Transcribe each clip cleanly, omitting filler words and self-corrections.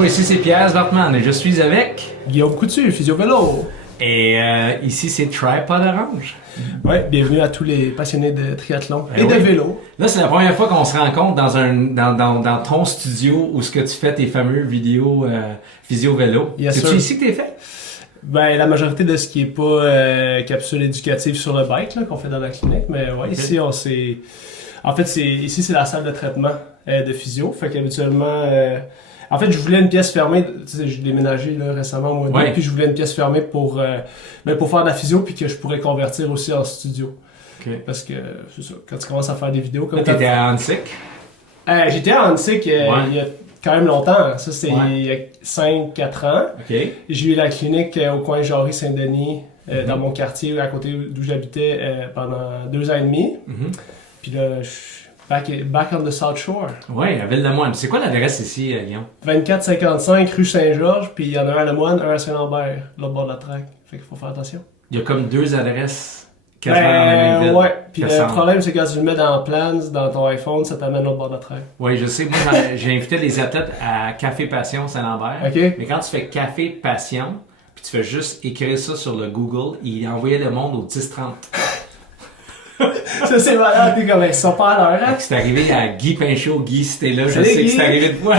Bonjour, ici c'est Pierre Zwartman et je suis avec Guillaume Coutu, Physio Vélo. Et ici c'est Tripod Orange. Ouais, bienvenue à tous les passionnés de triathlon et oui. de vélo. Là, c'est la première fois qu'on se rencontre dans ton studio où ce que tu fais tes fameux vidéos Physio Vélo. Yes, C'est-tu sir. ici que t'es fait? Ben, la majorité de ce qui est pas capsule éducative sur le bike là, qu'on fait dans la clinique, mais ouais, ici on s'est... En fait, ici c'est la salle de traitement de physio, fait qu'habituellement... En fait, je voulais une pièce fermée, tu sais, j'ai déménagé là, récemment au mois d'août, puis je voulais une pièce fermée pour faire de la physio, puis que je pourrais convertir aussi en studio. Okay. Parce que, c'est ça, quand tu commences à faire des vidéos... Là, t'étais à Annecy? J'étais à Annecy il y a quand même longtemps, ça c'est il y a 5-4 ans. Okay. J'ai eu la clinique au coin Jarry-Saint-Denis, dans mon quartier, à côté d'où j'habitais pendant 2 ans et demi. Puis là, je suis back on the South Shore. Oui, à Ville-le-Moine. C'est quoi l'adresse ici, Guillaume? 2455 rue Saint-Georges, puis il y en a un à Le-Moine, un à Saint-Lambert, l'autre bord de la traque. Fait qu'il faut faire attention. Il y a comme 2 adresses quasiment dans la même ville. Ouais, puis le problème c'est que quand tu le mets dans Plans, dans ton iPhone, ça t'amène l'autre bord de la traque. Oui, je sais. Moi, j'ai invité les athlètes à Café Passion Saint-Lambert. Okay. Mais quand tu fais Café Passion, puis tu fais juste écrire ça sur le Google, il envoyait le monde au 10-30. Ça c'est malade, t'es comme, ils sont pas à l'heure, hein? C'est arrivé à Guy Pinchot. Guy, c'était là, je sais que c'est arrivé de fois.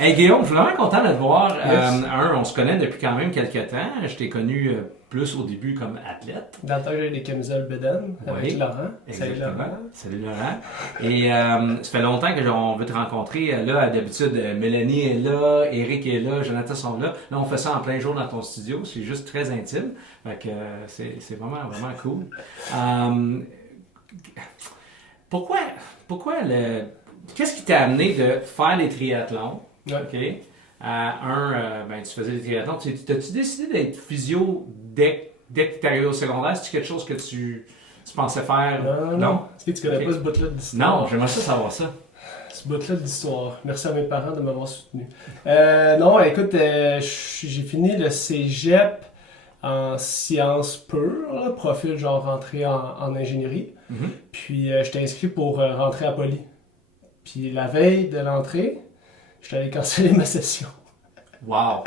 Hey Guillaume, je suis vraiment content de te voir. Yes. On se connaît depuis quand même quelques temps. Je t'ai connu plus au début comme athlète. Dans le temps, j'avais des camisoles Beden avec Laurent. Salut Laurent. Salut Laurent. Et ça fait longtemps qu'on veut te rencontrer. Là, d'habitude, Mélanie est là, Eric est là, Jonathan sont là. Là, on fait ça en plein jour dans ton studio. C'est juste très intime. Fait que c'est vraiment, vraiment cool. Pourquoi qu'est-ce qui t'a amené de faire les triathlons? Ouais. Okay. Tu faisais des triathlons. T'as-tu décidé d'être physio dès que tu es arrivé au secondaire? C'est-tu quelque chose que tu pensais faire? Non. Est-ce que tu connais pas ce bout-là d'histoire? Non, j'aimerais savoir ça. Ce bout-là d'histoire. Merci à mes parents de m'avoir soutenu. Non, écoute, j'ai fini le cégep en sciences pures, là, profil genre rentré en ingénierie. Puis j'étais inscrit pour rentrer à Poly. Puis la veille de l'entrée, j'étais allé canceller ma session. Wow!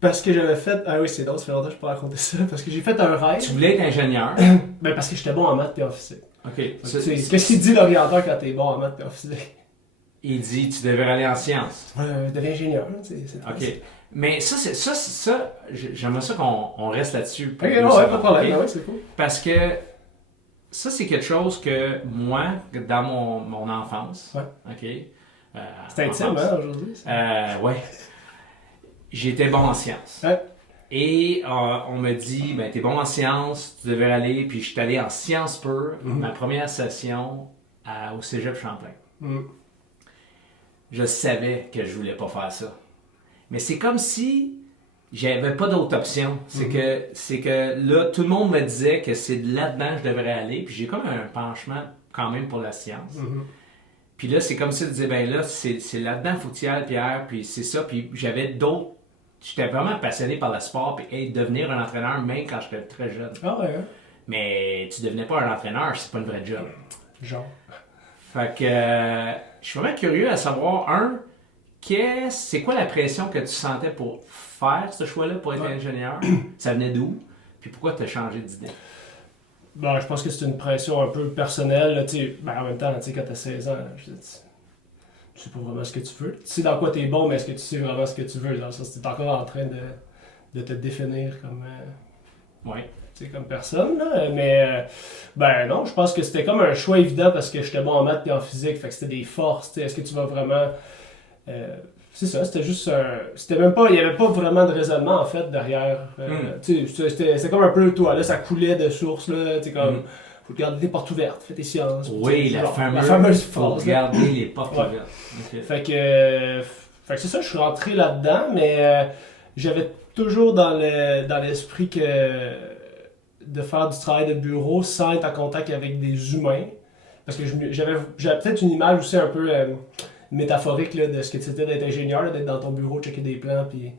Parce que j'avais fait... Ah oui, c'est drôle, ça fait longtemps que je peux raconter ça. Parce que j'ai fait un rêve. Tu voulais être ingénieur? Ben parce que j'étais bon en maths et en physique. OK. Qu'est-ce qu'il dit l'orienteur quand t'es bon en maths et en physique? Il dit tu devrais aller en sciences. Deviens ingénieur, c'est OK. Mais ça, j'aimerais ça qu'on reste là-dessus. Ok, ouais, pas de problème. Okay? Ouais, c'est cool. Parce que ça, c'est quelque chose que moi, dans mon enfance, OK? C'est intime, hein, aujourd'hui? Ouais. J'étais bon en sciences. Ouais. Et on me dit, ben, t'es bon en sciences, tu devrais aller. Puis je suis allé en sciences pures, ma première session au Cégep Champlain. Je savais que je voulais pas faire ça. Mais c'est comme si j'avais pas d'autre option. C'est que là, tout le monde me disait que c'est là-dedans que je devrais aller. Puis j'ai comme un penchement quand même pour la science. Puis là, c'est comme si je disais, ben là, c'est là-dedans, faut que tu y ailles, Pierre. Puis c'est ça. Puis j'avais d'autres. J'étais vraiment passionné par le sport. Puis devenir un entraîneur, même quand j'étais très jeune. Ah ouais. Mais tu devenais pas un entraîneur, c'est pas une vraie job. Genre. Fait que je suis vraiment curieux à savoir, c'est quoi la pression que tu sentais pour faire ce choix-là, pour être ingénieur? Ça venait d'où? Puis pourquoi tu as changé d'idée? Ben, je pense que c'est une pression un peu personnelle. Là, en même temps, quand tu as 16 ans, tu sais pas vraiment ce que tu veux. Tu sais dans quoi tu es bon, mais est-ce que tu sais vraiment ce que tu veux? Tu es encore en train de te définir comme, comme personne. Là. Mais ben non, je pense que c'était comme un choix évident parce que j'étais bon en maths et en physique. Fait que c'était des forces. Est-ce que tu vas vraiment... c'est ça, c'était juste c'était même pas, il n'y avait pas vraiment de raisonnement en fait derrière. C'était comme un peu toi, là ça coulait de source, là, comme, faut garder tes portes ouvertes, fais tes sciences. Oui, la fameuse phrase. Faut garder les portes ouvertes. Okay. Fait que c'est ça, je suis rentré là-dedans, mais j'avais toujours dans l'esprit que de faire du travail de bureau sans être en contact avec des humains. Parce que j'avais peut-être une image aussi un peu... métaphorique là, de ce que c'était d'être ingénieur, là, d'être dans ton bureau, checker des plans, puis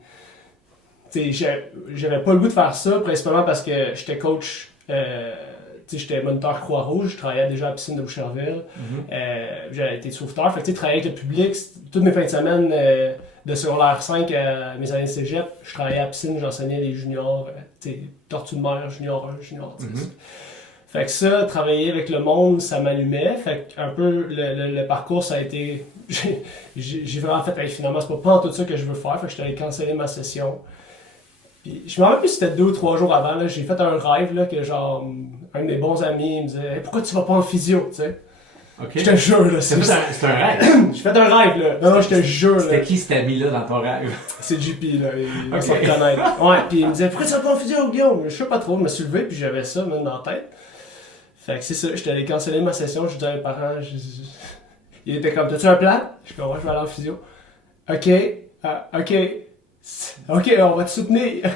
j'avais pas le goût de faire ça, principalement parce que j'étais coach, j'étais moniteur Croix-Rouge, je travaillais déjà à la piscine de Boucherville, j'avais été sauveteur, fait que travailler avec le public, toutes mes fins de semaine, de secondaire 5 à mes années de cégep, je travaillais à la piscine, j'enseignais les juniors, tortues de mer, junior 1, junior 10. Fait que ça, travailler avec le monde, ça m'allumait. Fait que un peu le parcours, ça a été. J'ai vraiment fait, finalement, c'est pas tout ça que je veux faire. Fait que j'étais allé canceller ma session. Puis, je me rappelle plus si c'était 2 ou 3 jours avant, là, j'ai fait un rêve là, que genre, un de mes bons amis me disait hey, pourquoi tu vas pas en physio, tu sais? Okay. Je te jure, là. C'est un rêve. J'ai fait un rêve, là. Non, je te jure. C'était qui cet ami-là dans ton rêve? C'est JP, là. Il va s'en reconnaître. Ouais, puis il me disait pourquoi tu vas pas en physio, Guillaume? Je sais pas trop, je me suis levé, puis j'avais ça même dans la tête. Fait que c'est ça, j'étais allé canceller ma session, je disais à mes parents, il était comme, t'as-tu un plan? Je suis comme, ouais, je vais aller en physio. Ok, on va te soutenir.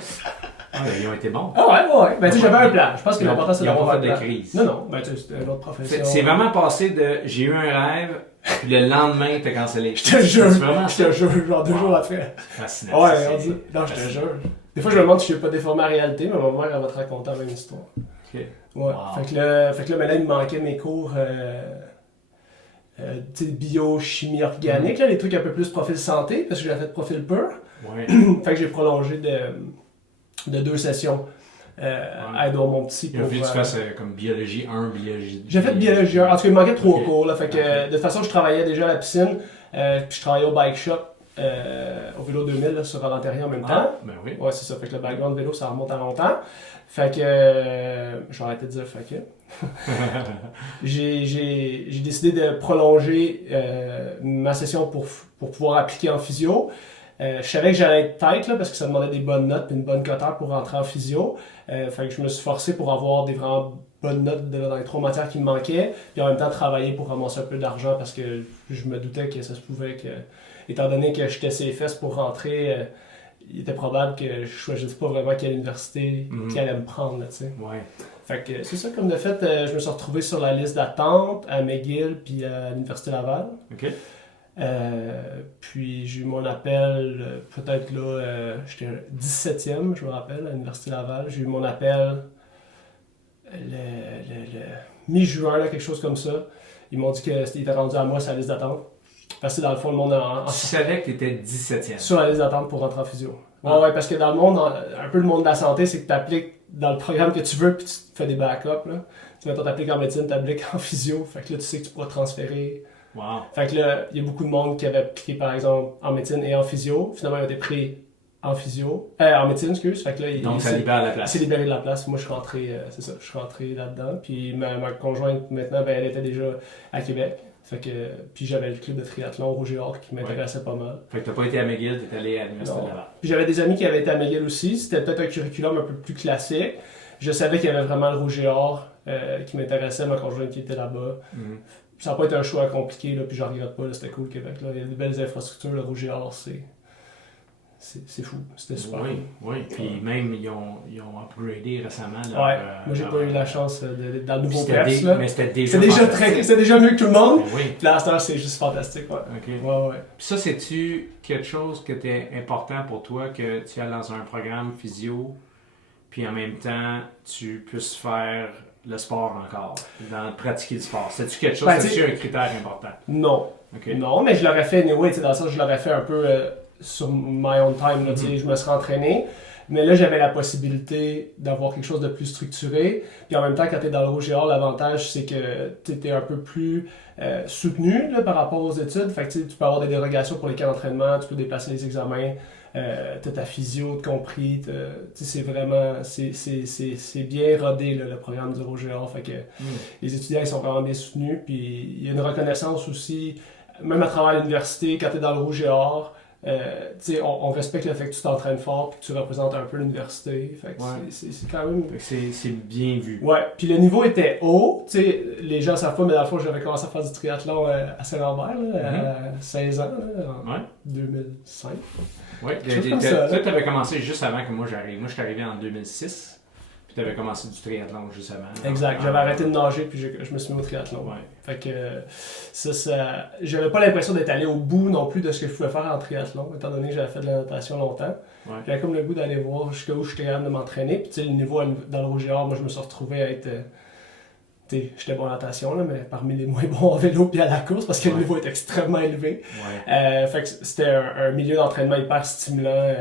Ils ont été bons. Ah ouais. Ben tu sais, j'avais un plan. Je pense que l'important c'est d'avoir un plan. De crise. Non, ben tu sais, c'était une autre profession. C'est vraiment passé de j'ai eu un rêve, puis le lendemain t'as cancellé. Je te jure, genre 2 jours après. Fascinant. Ouais, on dit, non, je te jure. Des fois je me demande si je vais pas déformer la réalité, mais ma mère elle va te raconter la même histoire. Ok. Ouais. Wow. Fait que là, maintenant il me manquait mes cours bio, chimie organique, là, les trucs un peu plus profil santé, parce que j'avais fait profil pur. Ouais. Fait que j'ai prolongé de 2 sessions à aider mon petit. Il a fallu que tu fasses comme biologie 1, biologie 2. J'ai fait biologie 1. En tout cas, il me manquait 3 cours. Là, fait que, de toute façon, je travaillais déjà à la piscine, puis je travaillais au bike shop, au vélo 2000 là, sur Valentérien en même temps. Ben oui. Ouais, c'est ça. Fait que le background vélo, ça remonte à longtemps. Fait que, j'ai arrêté de dire fait que. j'ai décidé de prolonger ma session pour pouvoir appliquer en physio. Je savais que j'allais être tête là, parce que ça demandait des bonnes notes et une bonne coteur pour rentrer en physio. Fait que je me suis forcé pour avoir des vraiment bonnes notes dans les 3 matières qui me manquaient. Puis en même temps travailler pour ramasser un peu d'argent parce que je me doutais que ça se pouvait que, étant donné que j'étais CFS pour rentrer, il était probable que je choisisse pas vraiment quelle université qui allait me prendre. Là, ouais. Fait que c'est ça, comme de fait, je me suis retrouvé sur la liste d'attente à McGill puis à l'Université Laval. OK. Puis j'ai eu mon appel, peut-être là, j'étais 17e, je me rappelle, à l'Université Laval. J'ai eu mon appel le mi-juin, là, quelque chose comme ça. Ils m'ont dit qu'il était rendu à moi sur la liste d'attente. Parce que dans le fond, le monde Tu savais que tu étais 17e. Sur la liste d'attente pour rentrer en physio. Ouais, parce que dans le monde, un peu le monde de la santé, c'est que tu appliques dans le programme que tu veux, puis tu fais des backups. Là. Tu mettons, t'appliques en médecine, t'appliques en physio. Fait que là, tu sais que tu pourras transférer. Wow. Fait que là, il y a beaucoup de monde qui avait appliqué, par exemple, en médecine et en physio. Finalement, ils ont été pris en physio. En médecine, excuse. Fait que là, donc, ça libère la place. C'est libéré de la place. Moi, je suis rentré, c'est ça, je suis rentré là-dedans. Puis ma conjointe, maintenant, ben, elle était déjà à Québec. Fait que, puis j'avais le club de triathlon Rouge et Or qui m'intéressait pas mal. Fait que t'as pas été à McGill, t'es allé à l'Université de Laval. Puis j'avais des amis qui avaient été à McGill aussi. C'était peut-être un curriculum un peu plus classique. Je savais qu'il y avait vraiment le Rouge et Or qui m'intéressait, ma conjointe qui était là-bas. Ça n'a pas été un choix compliqué, là, puis j'en regrette pas, là, c'était cool Québec. Là. Il y a des belles infrastructures, le Rouge et Or, c'est fou, c'était super. Oui, puis même ils ont upgradé récemment. Moi j'ai pas eu la chance d'être dans le nouveau PEPS. Mais c'était déjà c'était déjà mieux que tout le monde. Oui. Puis là, à cette heure, c'est juste fantastique. Ouais. Okay. Ouais. Puis ça, c'est-tu quelque chose qui était important pour toi, que tu ailles dans un programme physio, puis en même temps, tu puisses faire le sport encore, pratiquer le sport? C'est-tu quelque chose, c'est-tu un critère important? Non. Okay. Non, mais je l'aurais fait anyway, dans le sens je l'aurais fait un peu sur my own time, là, je me serais entraîné. Mais là, j'avais la possibilité d'avoir quelque chose de plus structuré. Puis en même temps, quand tu es dans le Rouge et Or, l'avantage, c'est que tu es un peu plus soutenu là, par rapport aux études. Fait que tu peux avoir des dérogations pour les cas d'entraînement, tu peux déplacer les examens, tu as ta physio, compris. C'est vraiment, c'est bien rodé là, le programme du Rouge et Or. Fait que les étudiants ils sont vraiment bien soutenus. Puis il y a une reconnaissance aussi, même à travers l'université, quand tu es dans le Rouge et Or. On respecte le fait que tu t'entraînes fort et que tu représentes un peu l'université. Fait que c'est quand même. C'est bien vu. Ouais, puis le niveau était haut. Les gens savent pas, mais dans le fond, j'avais commencé à faire du triathlon à Saint-Lambert, à 16 ans, en 2005. Oui, toi, tu avais commencé juste avant que moi j'arrive. Moi, je suis arrivé en 2006. Puis tu avais commencé du triathlon juste avant. Exact, j'avais arrêté de nager puis je me suis mis au triathlon. Ouais. Fait que ça j'avais pas l'impression d'être allé au bout non plus de ce que je pouvais faire en triathlon, étant donné que j'avais fait de la natation longtemps. Ouais. J'avais comme le goût d'aller voir jusqu'où j'étais capable de m'entraîner. Puis tu sais, le niveau dans le Rouge et Or, moi je me suis retrouvé à être j'étais bon en natation, là, mais parmi les moins bons en vélo puis à la course parce que le niveau est extrêmement élevé. Fait que c'était un milieu d'entraînement hyper stimulant.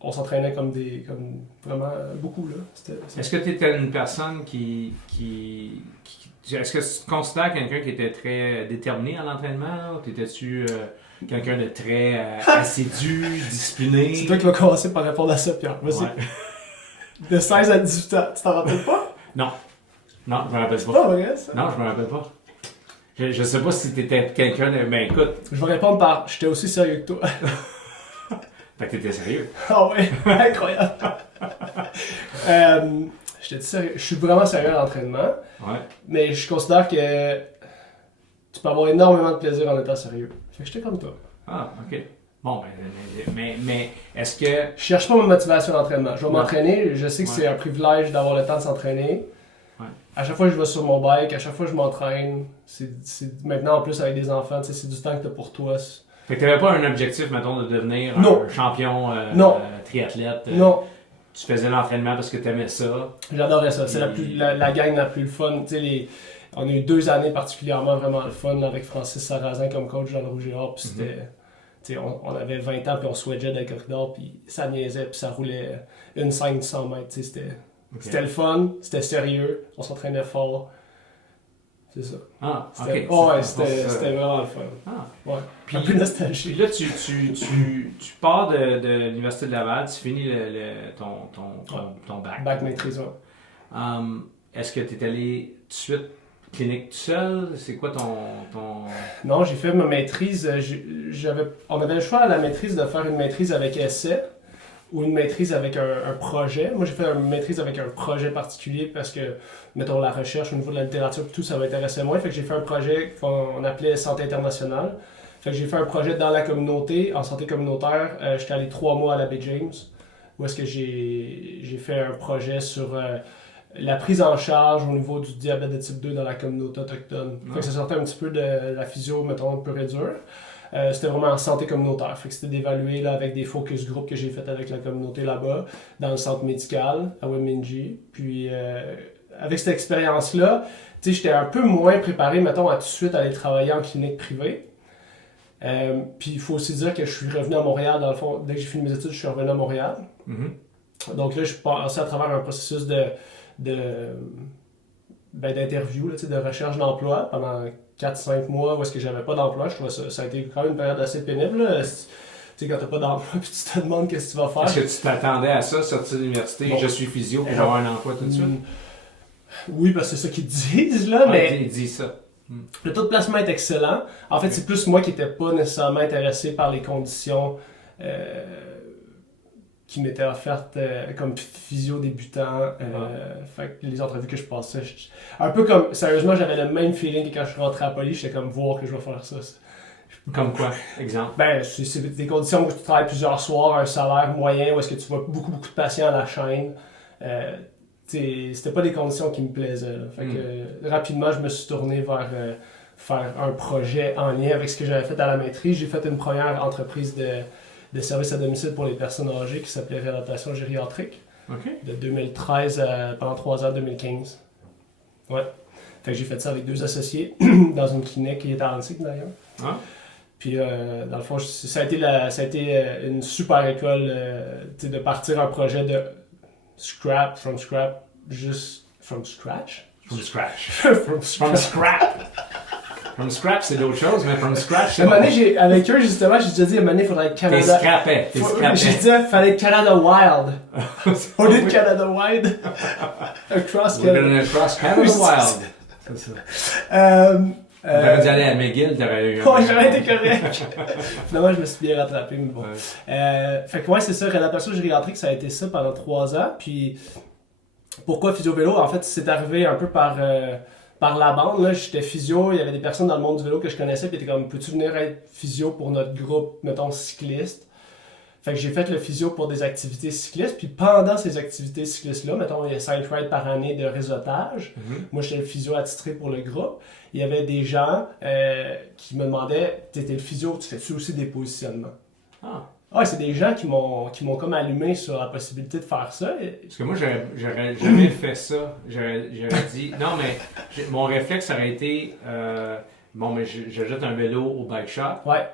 On s'entraînait comme vraiment beaucoup. Là. Est-ce que tu étais une personne est-ce que tu te considères quelqu'un qui était très déterminé à l'entraînement? Ou étais-tu quelqu'un de très assidu, discipliné? C'est toi qui vas commencer par répondre à ça, Pierre. Vas-y. Ouais. De 16 à 18 ans, tu t'en rappelles pas? Non. Non, je me rappelle pas. C'est pas vrai, ça? Non, je me rappelle pas. Je sais pas si t'étais quelqu'un de... Ben écoute... Je vais répondre par « j'étais aussi sérieux que toi ». Fait que t'étais sérieux. Ah ouais, incroyable. J'étais sérieux. Je suis vraiment sérieux à l'entraînement. Ouais. Mais je considère que tu peux avoir énormément de plaisir en étant sérieux. Fait que j'étais comme toi. Ah, ok. Bon, mais est-ce que... Je cherche pas ma motivation d'entraînement. Je vais m'entraîner. Je sais que c'est un privilège d'avoir le temps de s'entraîner. Ouais. À chaque fois que je vais sur mon bike, à chaque fois que je m'entraîne, c'est maintenant en plus avec des enfants, c'est du temps que t'as pour toi. Fait que t'avais pas un objectif, mettons, de devenir un champion triathlète? Non. Tu faisais l'entraînement parce que t'aimais ça? J'adorais ça. C'est la gang la plus le fun. On a eu 2 années particulièrement vraiment le fun là, avec Francis Sarrazin comme coach dans le Rouge et Or. Puis c'était... On avait 20 ans, puis on swedgeait dans le corridor, puis ça niaisait, puis ça roulait une 500 mètres. C'était le fun, c'était sérieux, on s'entraînait fort. C'est ça. Ah, ok. C'était vraiment le fun. Ah. Ouais. Puis, un peu nostalgie. Puis là, tu pars de l'Université de Laval, tu finis ton bac. Bac maîtrise, ouais. Est-ce que tu es allé tout de suite clinique tout seul? C'est quoi ton... Non, j'ai fait ma maîtrise. On avait le choix à la maîtrise de faire une maîtrise avec essai ou une maîtrise avec un projet. Moi, j'ai fait une maîtrise avec un projet particulier parce que, mettons, la recherche au niveau de la littérature et tout, ça m'intéressait moins. Fait que j'ai fait un projet qu'on appelait Santé internationale. Fait que j'ai fait un projet dans la communauté, en santé communautaire. J'étais allé 3 mois à l'abbé James, où est-ce que j'ai fait un projet sur la prise en charge au niveau du diabète de type 2 dans la communauté autochtone. Fait que ça sortait un petit peu de la physio, mettons, pure et dure. C'était vraiment en santé communautaire. Fait que c'était d'évaluer là, avec des focus group que j'ai fait avec la communauté là-bas, dans le centre médical, à Wemindji. Puis avec cette expérience-là, j'étais un peu moins préparé, mettons, à tout de suite aller travailler en clinique privée. Puis il faut aussi dire que je suis revenu à Montréal, dans le fond, dès que j'ai fini mes études, je suis revenu à Montréal. Mm-hmm. Donc là, je suis passé à travers un processus d'interview, de recherche d'emploi pendant 4-5 mois où est-ce que j'avais pas d'emploi. Je trouvais ça a été quand même une période assez pénible. Là. Quand t'as pas d'emploi puis tu te demandes qu'est-ce que tu vas faire. Est-ce que tu t'attendais à ça, sortir de l'université, je suis physio pour avoir un emploi tout de suite? Oui, parce que c'est ça qu'ils disent, là, mais... Ils disent ça. Le taux de placement est excellent. En fait, c'est plus moi qui n'étais pas nécessairement intéressé par les conditions qui m'étaient offertes comme physio débutant. Fait que les entrevues que je passais, un peu comme, sérieusement, j'avais le même feeling que quand je suis rentré à Poly, j'étais comme voir que je vais faire ça. Comme quoi, exemple? Ben, c'est des conditions où tu travailles plusieurs soirs, un salaire moyen, où est-ce que tu vois beaucoup de patients à la chaîne. C'était pas des conditions qui me plaisaient. Fait que, rapidement, je me suis tourné vers faire un projet en lien avec ce que j'avais fait à la maîtrise. J'ai fait une première entreprise de services à domicile pour les personnes âgées qui s'appelait Réadaptation gériatrique. De 2013 pendant 3 ans, 2015. Ouais. Fait que j'ai fait ça avec 2 associés dans une clinique qui est à Annecy d'ailleurs. Ah. Puis dans le fond, ça a été une super école de partir un projet de from scratch. From scrap, c'est d'autres choses, mais from scratch, c'est... Avec eux, justement, j'ai déjà dit, à un moment donné, il faudrait être Canada... T'es scrappé. J'ai dit, il fallait être Canada Wild. Au lieu de Canada Wild. Across Canada Wild. C'est ça. T'aurais dû aller à McGill, t'aurais eu... Ouais, j'aurais été correct. Finalement, je me suis bien rattrapé, mais bon. Fait que ouais, c'est ça, réadaptation gériatrique, ça a été ça pendant 3 ans. Puis, pourquoi physio-vélo? En fait, c'est arrivé un peu par la bande. Là, j'étais physio, il y avait des personnes dans le monde du vélo que je connaissais, puis étaient comme, peux-tu venir être physio pour notre groupe, mettons, cycliste? Fait que j'ai fait le physio pour des activités cyclistes, puis pendant ces activités cyclistes-là, mettons, il y a 5 rides par année de réseautage. Moi, j'étais le physio attitré pour le groupe. Il y avait des gens qui me demandaient, t'étais le physio, tu fais-tu aussi des positionnements? Ah Ouais, c'est des gens qui m'ont comme allumé sur la possibilité de faire ça. Parce que moi, j'aurais jamais fait ça. J'aurais dit... Non, mais mon réflexe aurait été... bon, mais je jette un vélo au bike shop. Ouais.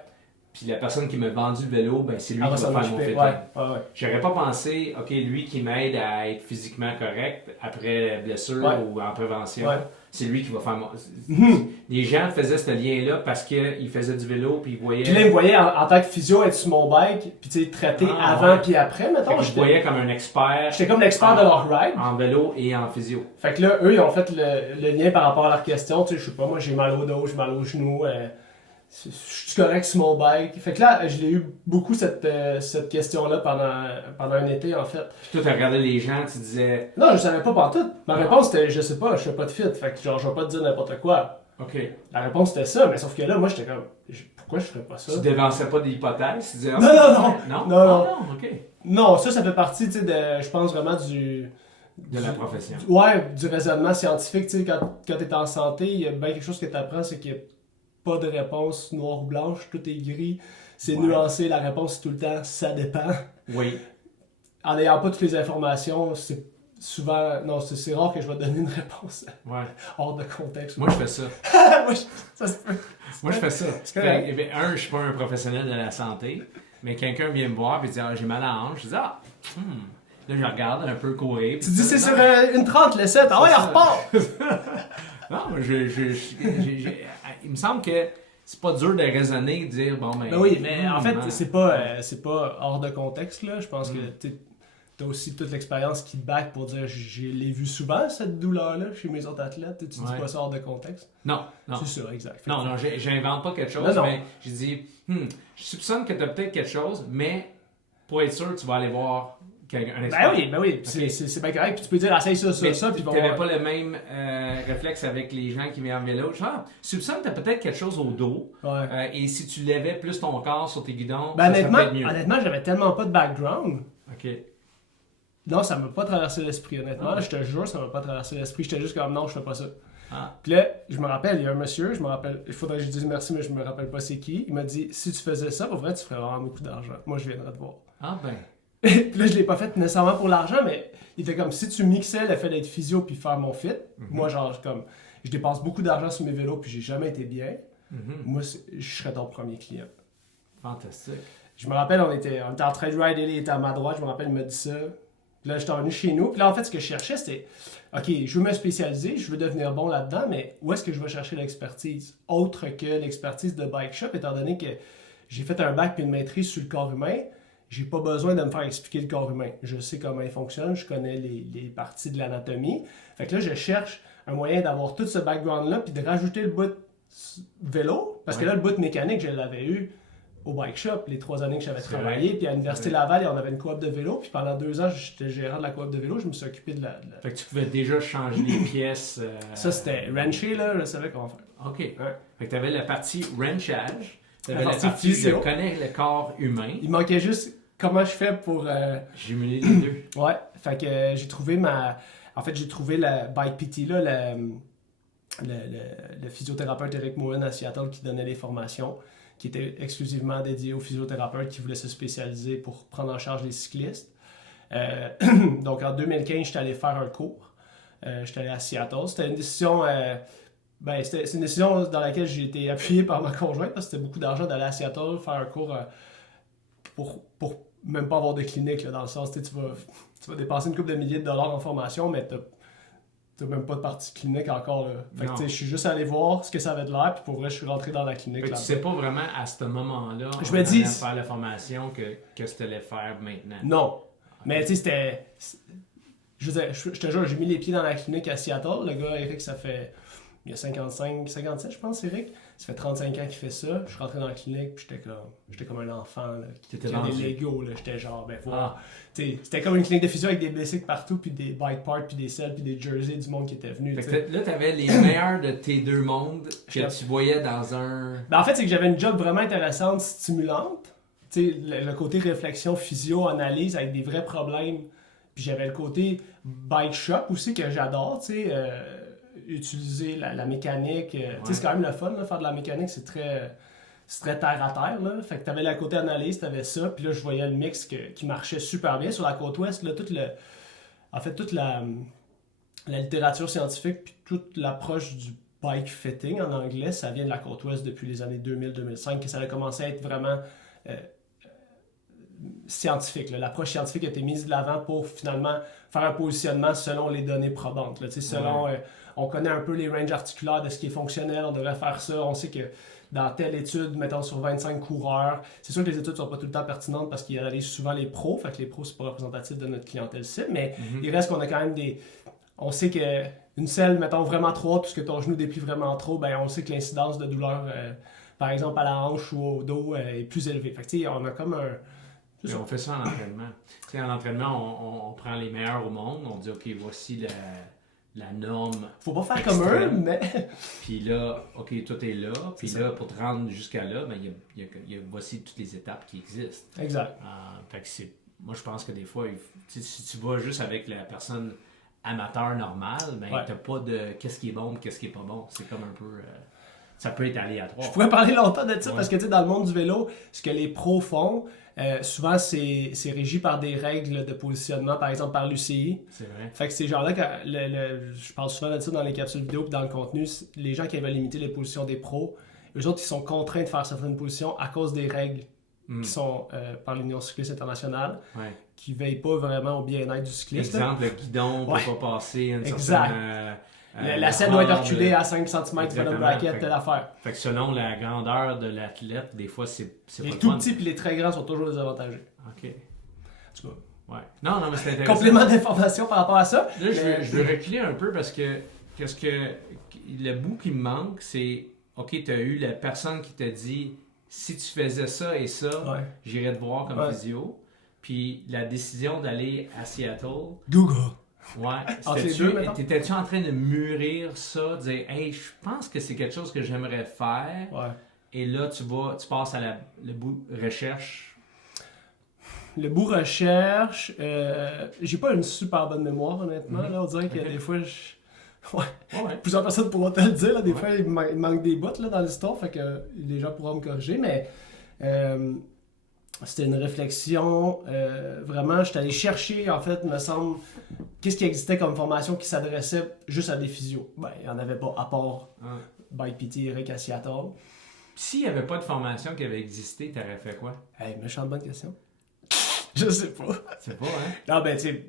Puis la personne qui m'a vendu le vélo, ben c'est lui qui va faire mon fitting. Ouais. J'aurais pas pensé, OK, lui qui m'aide à être physiquement correct après blessure ou en prévention, c'est lui qui va faire mon... Les gens faisaient ce lien-là parce qu'ils faisaient du vélo puis ils voyaient... Puis là, ils me voyaient en tant que physio être sur mon bike, puis tu sais, traiter avant puis après, mettons. Je voyais comme un expert. J'étais comme l'expert de leur ride. En vélo et en physio. Fait que là, eux, ils ont fait le lien par rapport à leur question. Tu sais, je sais pas, moi j'ai mal au dos, j'ai mal au genou. Je suis correct sur mon bike. Fait que là, je l'ai eu beaucoup cette question-là pendant un été, en fait. Puis toi, t'as regardé les gens, tu disais... Non, je savais pas pantoute. Ma réponse était, je sais pas, je fais pas de fit. Fait que genre, je vais pas te dire n'importe quoi. OK. La réponse était ça, mais sauf que là, moi, j'étais comme, pourquoi je ferais pas ça? Tu dévançais pas d'hypothèses? Tu disais... Non, OK. Non, ça fait partie, tu sais, je pense vraiment de la profession. Du raisonnement scientifique. Tu sais, quand t'es en santé, il y a bien quelque chose que t'apprends, c'est qu'il y a pas de réponse noire ou blanche, tout est gris, c'est nuancé, la réponse c'est tout le temps, ça dépend. Oui. En n'ayant pas toutes les informations, c'est souvent, non, c'est rare que je vais donner une réponse hors de contexte. Moi, je fais ça. Moi, je fais ça. Je suis pas un professionnel de la santé, mais quelqu'un vient me voir et dit j'ai mal à la hanche. Je dis là, je regarde un peu courir. Tu dis c'est sur une 30 le 7, il repart! Non, il me semble que c'est pas dur de raisonner, de dire bon, mais. Ben oui, mais en fait, c'est pas hors de contexte, là. Je pense que t'as aussi toute l'expérience qui te back pour dire je l'ai vu souvent, cette douleur-là, chez mes autres athlètes. Tu dis pas ça hors de contexte? Non. C'est ça, exact. Non, j'invente pas quelque chose, mais je dis je soupçonne que t'as peut-être quelque chose, mais pour être sûr, tu vas aller voir. Ben oui, okay. C'est bien correct. Puis tu peux dire, essaye ça, puis tu n'avais pas le même réflexe avec les gens qui viennent en vélo. Genre, soupçonne que tu as peut-être quelque chose au dos. Et si tu lèvais plus ton corps sur tes guidons, ça serait peut-être mieux. Honnêtement, j'avais tellement pas de background. OK. Non, ça m'a pas traversé l'esprit, honnêtement. Je te jure, ça m'a pas traversé l'esprit. J'étais juste comme, non, je fais pas ça. Puis là, je me rappelle, il y a un monsieur, il faudrait que je dise merci, mais je me rappelle pas c'est qui. Il m'a dit, si tu faisais ça, pour vrai, tu ferais vraiment beaucoup d'argent. Moi, je viendrais te voir. Ah ben... Puis là, je l'ai pas fait nécessairement pour l'argent, mais il était comme si tu mixais le fait d'être physio puis faire mon fit. Moi, genre, comme je dépense beaucoup d'argent sur mes vélos puis j'ai jamais été bien. Moi, je serais ton premier client. Fantastique. Je me rappelle, on était en train de ride, il était à ma droite, je me rappelle, il m'a dit ça. Puis là, j'étais revenu chez nous. Puis là, en fait, ce que je cherchais, c'était OK, je veux me spécialiser, je veux devenir bon là-dedans, mais où est-ce que je vais chercher l'expertise? Autre que l'expertise de bike shop, étant donné que j'ai fait un bac puis une maîtrise sur le corps humain. J'ai pas besoin de me faire expliquer le corps humain. Je sais comment il fonctionne, je connais les parties de l'anatomie. Fait que là, je cherche un moyen d'avoir tout ce background-là puis de rajouter le bout vélo. Parce que là, le bout mécanique, je l'avais eu au bike shop les 3 années que j'avais travaillé. Puis à l'Université Laval, on avait une coop de vélo. Puis pendant 2 ans, j'étais gérant de la coop de vélo. Je me suis occupé de la... Fait que tu pouvais déjà changer les pièces. Ça, c'était wrencher, là. Je savais comment faire. OK. Fait que tu avais la partie wrenchage. Tu avais la partie de connaître le corps humain. Il manquait juste... Comment je fais pour... jumeler les deux. Ouais, fait que j'ai trouvé j'ai trouvé la Bike PT, là, le physiothérapeute Eric Morin à Seattle qui donnait les formations, qui était exclusivement dédié aux physiothérapeutes qui voulaient se spécialiser pour prendre en charge les cyclistes. Donc en 2015, j'étais allé faire un cours. J'étais allé à Seattle. C'était une décision... c'est une décision dans laquelle j'ai été appuyé par ma conjointe parce que c'était beaucoup d'argent d'aller à Seattle faire un cours pour même pas avoir de clinique, là, dans le sens, tu vas dépenser une couple de milliers de dollars en formation, mais t'as même pas de partie clinique encore. Là. Fait que je suis juste allé voir ce que ça avait de l'air, puis pour vrai, je suis rentré dans la clinique. Tu sais pas vraiment à ce moment-là, je me dis faire la formation que tu allais faire maintenant. Non. Mais tu sais, c'était... Je te jure, j'ai mis les pieds dans la clinique à Seattle. Le gars, Eric, ça fait... Il y a 57, je pense, Eric. Ça fait 35 ans qu'il fait ça. Je suis rentré dans la clinique, puis j'étais comme un enfant là, qui a des Legos. J'étais genre, c'était comme une clinique de physio avec des bicycles partout, puis des bike parts, puis des selles, puis des jerseys du monde qui était venu. Là, t'avais les meilleurs de tes deux mondes que tu voyais dans un... En fait, c'est que j'avais une job vraiment intéressante, stimulante. Le côté réflexion, physio, analyse, avec des vrais problèmes. Puis j'avais le côté bike shop aussi, que j'adore, utiliser la mécanique. C'est quand même le fun, là, faire de la mécanique, c'est très terre à terre, là. Fait que t'avais le côté analyse, t'avais ça, puis là, je voyais le mix qui marchait super bien. Sur la côte ouest, là, toute la littérature scientifique, puis toute l'approche du bike fitting en anglais, ça vient de la côte ouest depuis les années 2000-2005, que ça a commencé à être vraiment scientifique. Là. L'approche scientifique a été mise de l'avant pour finalement faire un positionnement selon les données probantes. Là. Selon, on connaît un peu les ranges articulaires de ce qui est fonctionnel, on devrait faire ça. On sait que dans telle étude, mettons sur 25 coureurs, c'est sûr que les études ne sont pas tout le temps pertinentes parce qu'ils analysent souvent les pros, fait que les pros, c'est pas représentatif de notre clientèle cible, mais il reste qu'on a quand même des... On sait qu'une selle, mettons, vraiment trop haute, puisque ton genou déplie vraiment trop, ben on sait que l'incidence de douleur, par exemple à la hanche ou au dos, est plus élevée. Fait que tu sais, on a comme un... Et on fait ça en entraînement. Tu sais, en entraînement, on prend les meilleurs au monde, on dit, OK, voici la norme. Faut pas faire comme eux, mais... Puis là, OK, tout est là. Puis là, pour te rendre jusqu'à là, ben, voici toutes les étapes qui existent. Exact. Fait que moi, je pense que des fois, si tu vas juste avec la personne amateur normale, ben, t'as pas de qu'est-ce qui est bon, qu'est-ce qui est pas bon. C'est comme un peu... ça peut être aléatoire. Je pourrais parler longtemps de ça parce que, tu sais, dans le monde du vélo, ce que les pros font, souvent, c'est régi par des règles de positionnement, par exemple par l'UCI. C'est vrai. Fait que ces gens-là, je parle souvent de ça dans les capsules vidéo et dans le contenu, les gens qui veulent limiter les positions des pros, eux autres, ils sont contraints de faire certaines positions à cause des règles qui sont par l'Union cycliste internationale, qui ne veillent pas vraiment au bien-être du cycliste. Exemple, le guidon ne peut pas passer une certaine... la selle doit être reculée à 5 cm de le bracket, telle affaire. Fait que selon la grandeur de l'athlète, des fois, c'est pas les tout petits et les très grands sont toujours désavantagés. OK. Tu vois. Ouais. Non, mais c'est intéressant. Complément d'information par rapport à ça. Là, je veux reculer un peu parce que le bout qui me manque, c'est OK, tu as eu la personne qui t'a dit si tu faisais ça et ça, j'irais te voir comme physio. Puis la décision d'aller à Seattle. Google. Ouais. T'étais-tu en train de mûrir ça, de dire hey, je pense que c'est quelque chose que j'aimerais faire. Ouais. Et là, tu passes à le bout recherche. Le bout recherche, j'ai pas une super bonne mémoire, honnêtement. Là, on dirait que des fois, plusieurs personnes pourront te le dire. Là, des fois, il manque des bouts là, dans l'histoire, fait que les gens pourront me corriger. Mais c'était une réflexion. Vraiment, j'étais allé chercher, en fait, me semble, qu'est-ce qui existait comme formation qui s'adressait juste à des physios. Ben, il n'y en avait pas, à part Bike PT, Eric à Seattle. S'il n'y avait pas de formation qui avait existé, t'aurais fait quoi? Hey, méchante bonne question. Je sais pas. C'est pas, hein? Non, ben, tu sais,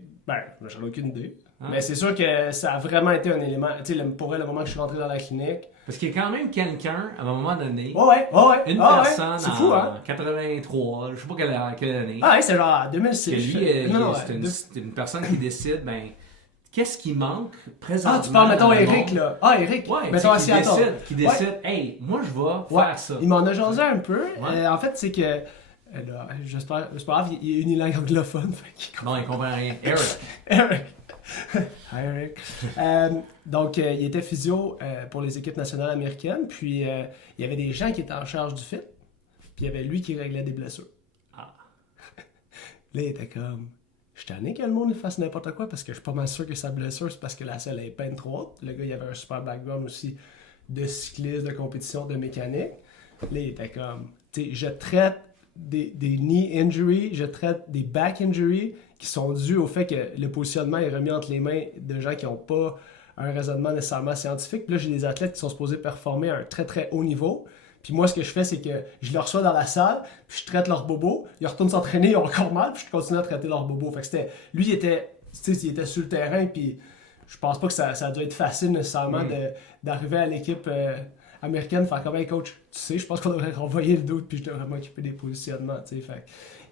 j'en ai aucune idée. Mais c'est sûr que ça a vraiment été un élément. Tu sais, pour le moment que je suis rentré dans la clinique. Parce qu'il y a quand même quelqu'un, à un moment donné. Une personne c'est fou, en 83, je sais pas quelle année. Ah, ouais, c'est genre 2006. Que lui, c'est une personne qui décide, ben, qu'est-ce qui manque présentement? Ah, tu parles, mettons, Eric, là. Ah, Eric. Ouais, mettons à Seattle. Qui décide, hey, moi, je vais faire ça. Il m'en a jasé un peu. En fait, c'est que. J'espère, il est unilingue anglophone. Non, il comprend rien. Eric. Hi Eric. Donc, il était physio pour les équipes nationales américaines. Puis, il y avait des gens qui étaient en charge du fit. Puis, il y avait lui qui réglait des blessures. Là, il était comme... Je suis tanné que le monde fasse n'importe quoi parce que je suis pas mal sûr que sa blessure, c'est parce que la selle est peine trop haute. Le gars, il avait un super background aussi de cycliste, de compétition, de mécanique. Là, il était comme... Tu sais, je traite des knee injuries, je traite des back injuries qui sont dus au fait que le positionnement est remis entre les mains de gens qui n'ont pas un raisonnement nécessairement scientifique. Puis là, j'ai des athlètes qui sont supposés performer à un très très haut niveau. Puis moi, ce que je fais, c'est que je les reçois dans la salle, puis je traite leur bobo, ils retournent s'entraîner, ils ont encore mal, puis je continue à traiter leur bobo. Fait que c'était... Lui, il était sur le terrain, puis je pense pas que ça doit être facile nécessairement d'arriver à l'équipe américaine, faire comme hey coach, tu sais, je pense qu'on devrait renvoyer le doute puis je devrais m'occuper des positionnements, tu sais. Fait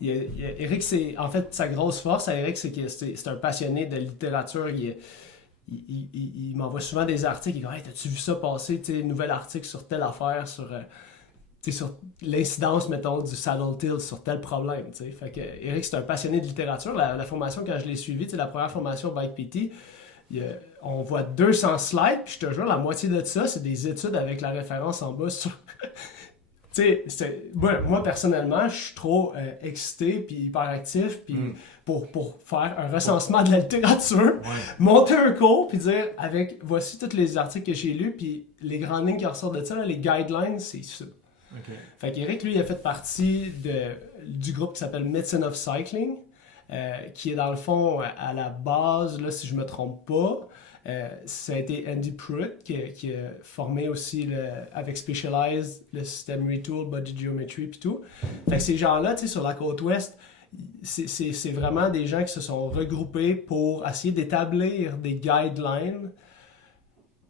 Eric, c'est en fait sa grosse force à Eric, c'est que c'est un passionné de littérature. Il m'envoie souvent des articles, il dit hey, t'as-tu vu ça passer, tu sais, nouvel article sur telle affaire, sur l'incidence, mettons, du saddle tilt sur tel problème, tu sais. Fait que Eric, c'est un passionné de littérature. La formation, quand je l'ai suivie, la première formation Bike PT, on voit 200 slides, puis je te jure, la moitié de ça, c'est des études avec la référence en bas sur... tu sais, moi, personnellement, je suis trop excité, puis hyperactif, puis pour faire un recensement de la littérature, monter un cours, puis dire, voici tous les articles que j'ai lus, puis les grandes lignes qui ressortent de ça, là, les guidelines, c'est ça. Okay. Fait qu'Éric, lui, il a fait partie du groupe qui s'appelle Medicine of Cycling, qui est dans le fond, à la base, là, si je me trompe pas, ça a été Andy Pruitt qui a formé aussi avec Specialized le système Retool, Body Geometry et tout. Fait que ces gens-là, tu sais, sur la côte ouest, c'est vraiment des gens qui se sont regroupés pour essayer d'établir des guidelines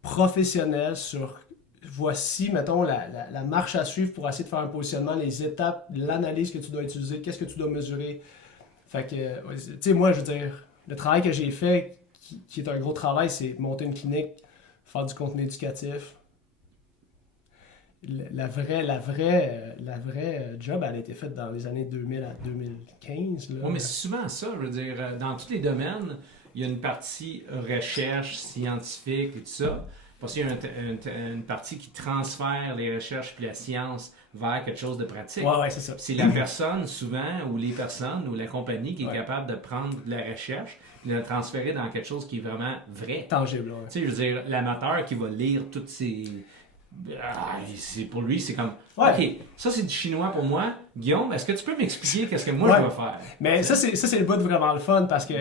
professionnelles sur voici, mettons, la marche à suivre pour essayer de faire un positionnement, les étapes, l'analyse que tu dois utiliser, qu'est-ce que tu dois mesurer. Fait que, tu sais, moi, je veux dire, le travail que j'ai fait, qui est un gros travail, c'est monter une clinique, faire du contenu éducatif. La vraie job, elle a été faite dans les années 2000 à 2015. Oui, mais c'est souvent ça, je veux dire, dans tous les domaines, il y a une partie recherche scientifique et tout ça. Parce qu'il y a une partie qui transfère les recherches puis la science vers quelque chose de pratique. Ouais, c'est ça. C'est la personne, souvent, ou les personnes, ou la compagnie qui est capable de prendre la recherche et de la transférer dans quelque chose qui est vraiment vrai. Tangible, ouais. Tu sais, je veux dire, l'amateur qui va lire toutes ces... pour lui, c'est comme, OK, ça c'est du chinois pour moi. Guillaume, est-ce que tu peux m'expliquer qu'est-ce que moi je dois faire? Mais ça, c'est le bout de vraiment le fun parce que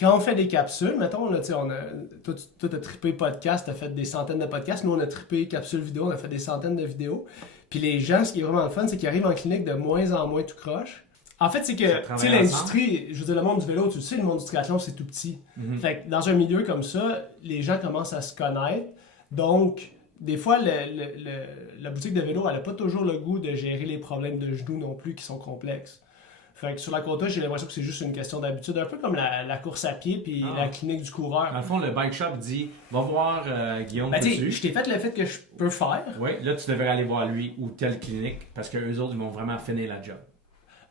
quand on fait des capsules, mettons, là, toi, tu as trippé podcast, tu as fait des centaines de podcasts. Nous, on a trippé capsules vidéo, on a fait des centaines de vidéos. Puis les gens, ce qui est vraiment le fun, c'est qu'ils arrivent en clinique de moins en moins tout croche. En fait, c'est que, tu sais, l'industrie, je veux dire, le monde du vélo, tu sais, le monde du triathlon, c'est tout petit. Fait que dans un milieu comme ça, les gens commencent à se connaître. Donc, des fois, la boutique de vélo, elle n'a pas toujours le goût de gérer les problèmes de genoux non plus qui sont complexes. Fait que sur la côte, j'ai l'impression que c'est juste une question d'habitude, un peu comme la course à pied puis la clinique du coureur. Dans le fond, le bike shop dit va voir Guillaume dessus. Je t'ai fait le fait que je peux faire. Oui, là, tu devrais aller voir lui ou telle clinique parce qu'eux autres, ils vont vraiment finir la job.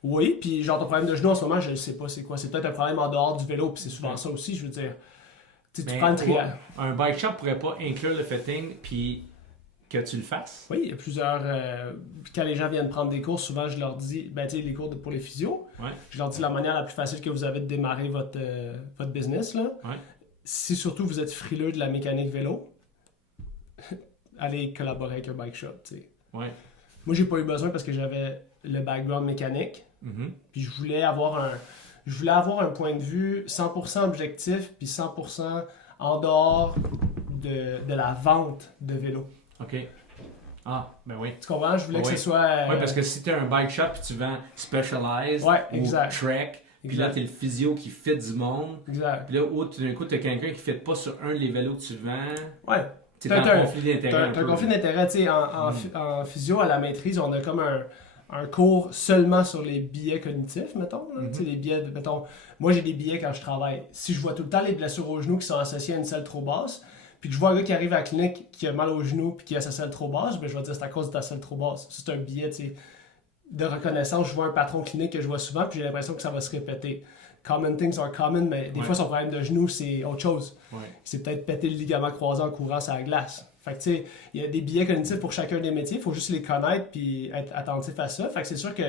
Oui, puis genre ton problème de genou en ce moment, je ne sais pas c'est quoi. C'est peut-être un problème en dehors du vélo, puis c'est souvent ça aussi, je veux dire. Tu prends un bike shop pourrait pas inclure le fitting puis que tu le fasses? Oui, il y a plusieurs... quand les gens viennent prendre des cours, souvent je leur dis, tu sais, les cours pour les physios, je leur dis la manière la plus facile que vous avez de démarrer votre business, là. Si surtout vous êtes frileux de la mécanique vélo, allez collaborer avec un bike shop, tu sais. Moi, j'ai pas eu besoin parce que j'avais le background mécanique, puis je voulais avoir un point de vue 100% objectif, puis 100% en dehors de la vente de vélo. OK. Ah, ben oui. Tu comprends? Je voulais que ce soit... Oui, parce que si tu es un bike shop et tu vends Specialized ou Trek, puis là, tu es le physio qui fit du monde. Exact. Puis là, tout d'un coup, tu as quelqu'un qui ne fit pas sur un des vélos que tu vends. Ouais. Tu es un conflit d'intérêt. Tu as un conflit d'intérêt. Tu sais, en physio, à la maîtrise, on a comme un cours seulement sur les biais cognitifs, mettons. Tu sais, les biais, mettons, moi, j'ai des biais quand je travaille. Si je vois tout le temps les blessures aux genoux qui sont associées à une selle trop basse, puis que je vois un gars qui arrive à la clinique qui a mal au genou puis qui a sa selle trop basse, ben je vais dire c'est à cause de ta selle trop basse. C'est un biais de reconnaissance. Je vois un patron clinique que je vois souvent puis j'ai l'impression que ça va se répéter. Common things are common, mais des fois son problème de genou c'est autre chose. C'est peut-être péter le ligament croisé en courant sur la glace. Fait que tu sais, il y a des biais cognitifs pour chacun des métiers, il faut juste les connaître puis être attentif à ça. Fait que c'est sûr que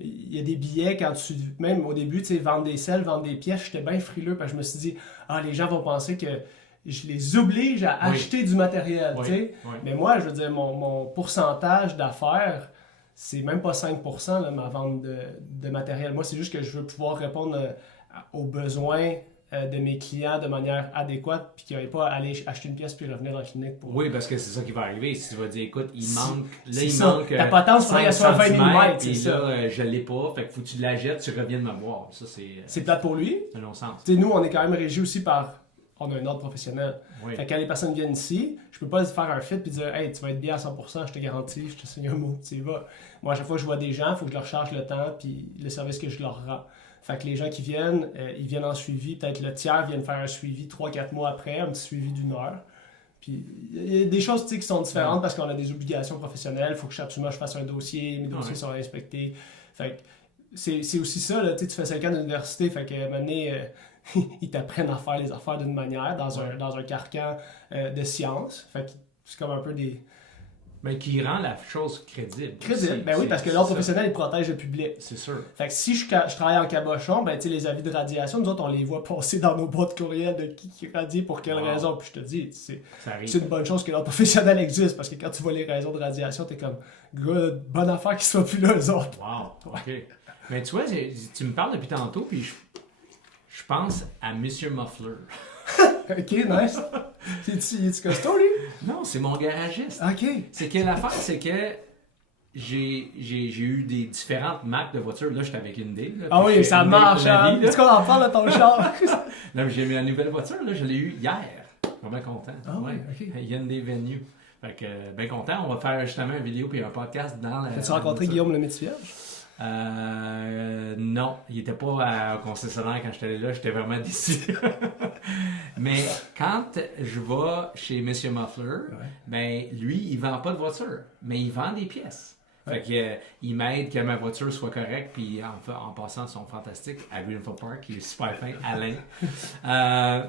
il y a des billets quand même au début, tu sais, vendre des selles, vendre des pièces, j'étais bien frileux parce que je me suis dit, les gens vont penser que je les oblige à acheter du matériel, tu sais. Mais moi, je veux dire, mon pourcentage d'affaires, c'est même pas 5% là, ma vente de matériel. Moi, c'est juste que je veux pouvoir répondre aux besoins de mes clients de manière adéquate, puis qu'ils n'aient pas à aller acheter une pièce puis revenir dans la clinique pour... Oui, parce que c'est ça qui va arriver. Si tu vas dire, écoute, il manque... Là, il ça. manque... La potence, il faudrait qu'elle soit 20 mm, c'est ça. Là, je l'ai pas, fait que faut que tu la jettes, tu reviennes me voir. Ça, c'est plate pour lui. C'est un non-sens. Tu sais, nous, on est quand même régi aussi par... On a un ordre professionnel. Fait que quand les personnes viennent ici, je peux pas faire un fit et dire hey, tu vas être bien à 100%, je te garantis, je te signe un mot, tu y vas. Moi, à chaque fois que je vois des gens, il faut que je leur charge le temps puis le service que je leur rends. Fait que les gens qui viennent, ils viennent en suivi, peut-être le tiers viennent faire un suivi 3-4 mois après, un petit suivi d'1 heure. Puis il y a des choses qui sont différentes parce qu'on a des obligations professionnelles, il faut que absolument je fasse un dossier, mes dossiers sont inspectés. Fait que c'est aussi ça, là, tu fais 5 ans d'université, fait que à un moment donné, ils t'apprennent à faire les affaires d'une manière, dans un carcan de science. Fait que c'est comme un peu Mais qui rend la chose crédible. Crédible, ben oui, parce que l'ordre professionnel, il protège le public. C'est sûr. Fait que si je travaille en cabochon, ben tu sais, les avis de radiation, nous autres, on les voit passer dans nos boîtes courriels de qui radie, pour quelle raison. Puis je te dis, c'est une bonne chose que l'ordre professionnel existe, parce que quand tu vois les raisons de radiation, t'es comme, good, bonne affaire qu'ils soient plus là, eux autres. Wow, OK. Mais tu vois, tu me parles depuis tantôt, puis je pense à Monsieur Muffler. Ok, nice. Es-tu costaud, lui? Non, c'est mon garagiste. Ok. C'est que l'affaire, c'est que j'ai eu des différentes marques de voitures. Là, j'étais avec Hyundai. Là, ah oui, ça marche. Est-ce qu'on en parle de ton char? Non, mais j'ai eu la nouvelle voiture. Là, je l'ai eue hier. Je suis bien content. Ah oui, ok. Hyundai Venue. Fait que, bien content. On va faire justement une vidéo puis un podcast dans la... As-tu rencontré Guillaume le Métivierge? Non, il était pas au concessionnaire quand j'étais là, j'étais vraiment déçu. Mais quand je vais chez Monsieur Muffler, ben lui, il vend pas de voiture, mais il vend des pièces. Fait que il m'aide que ma voiture soit correcte, puis en passant, ils sont fantastiques. À Greenfield Park, il est super fin, Alain.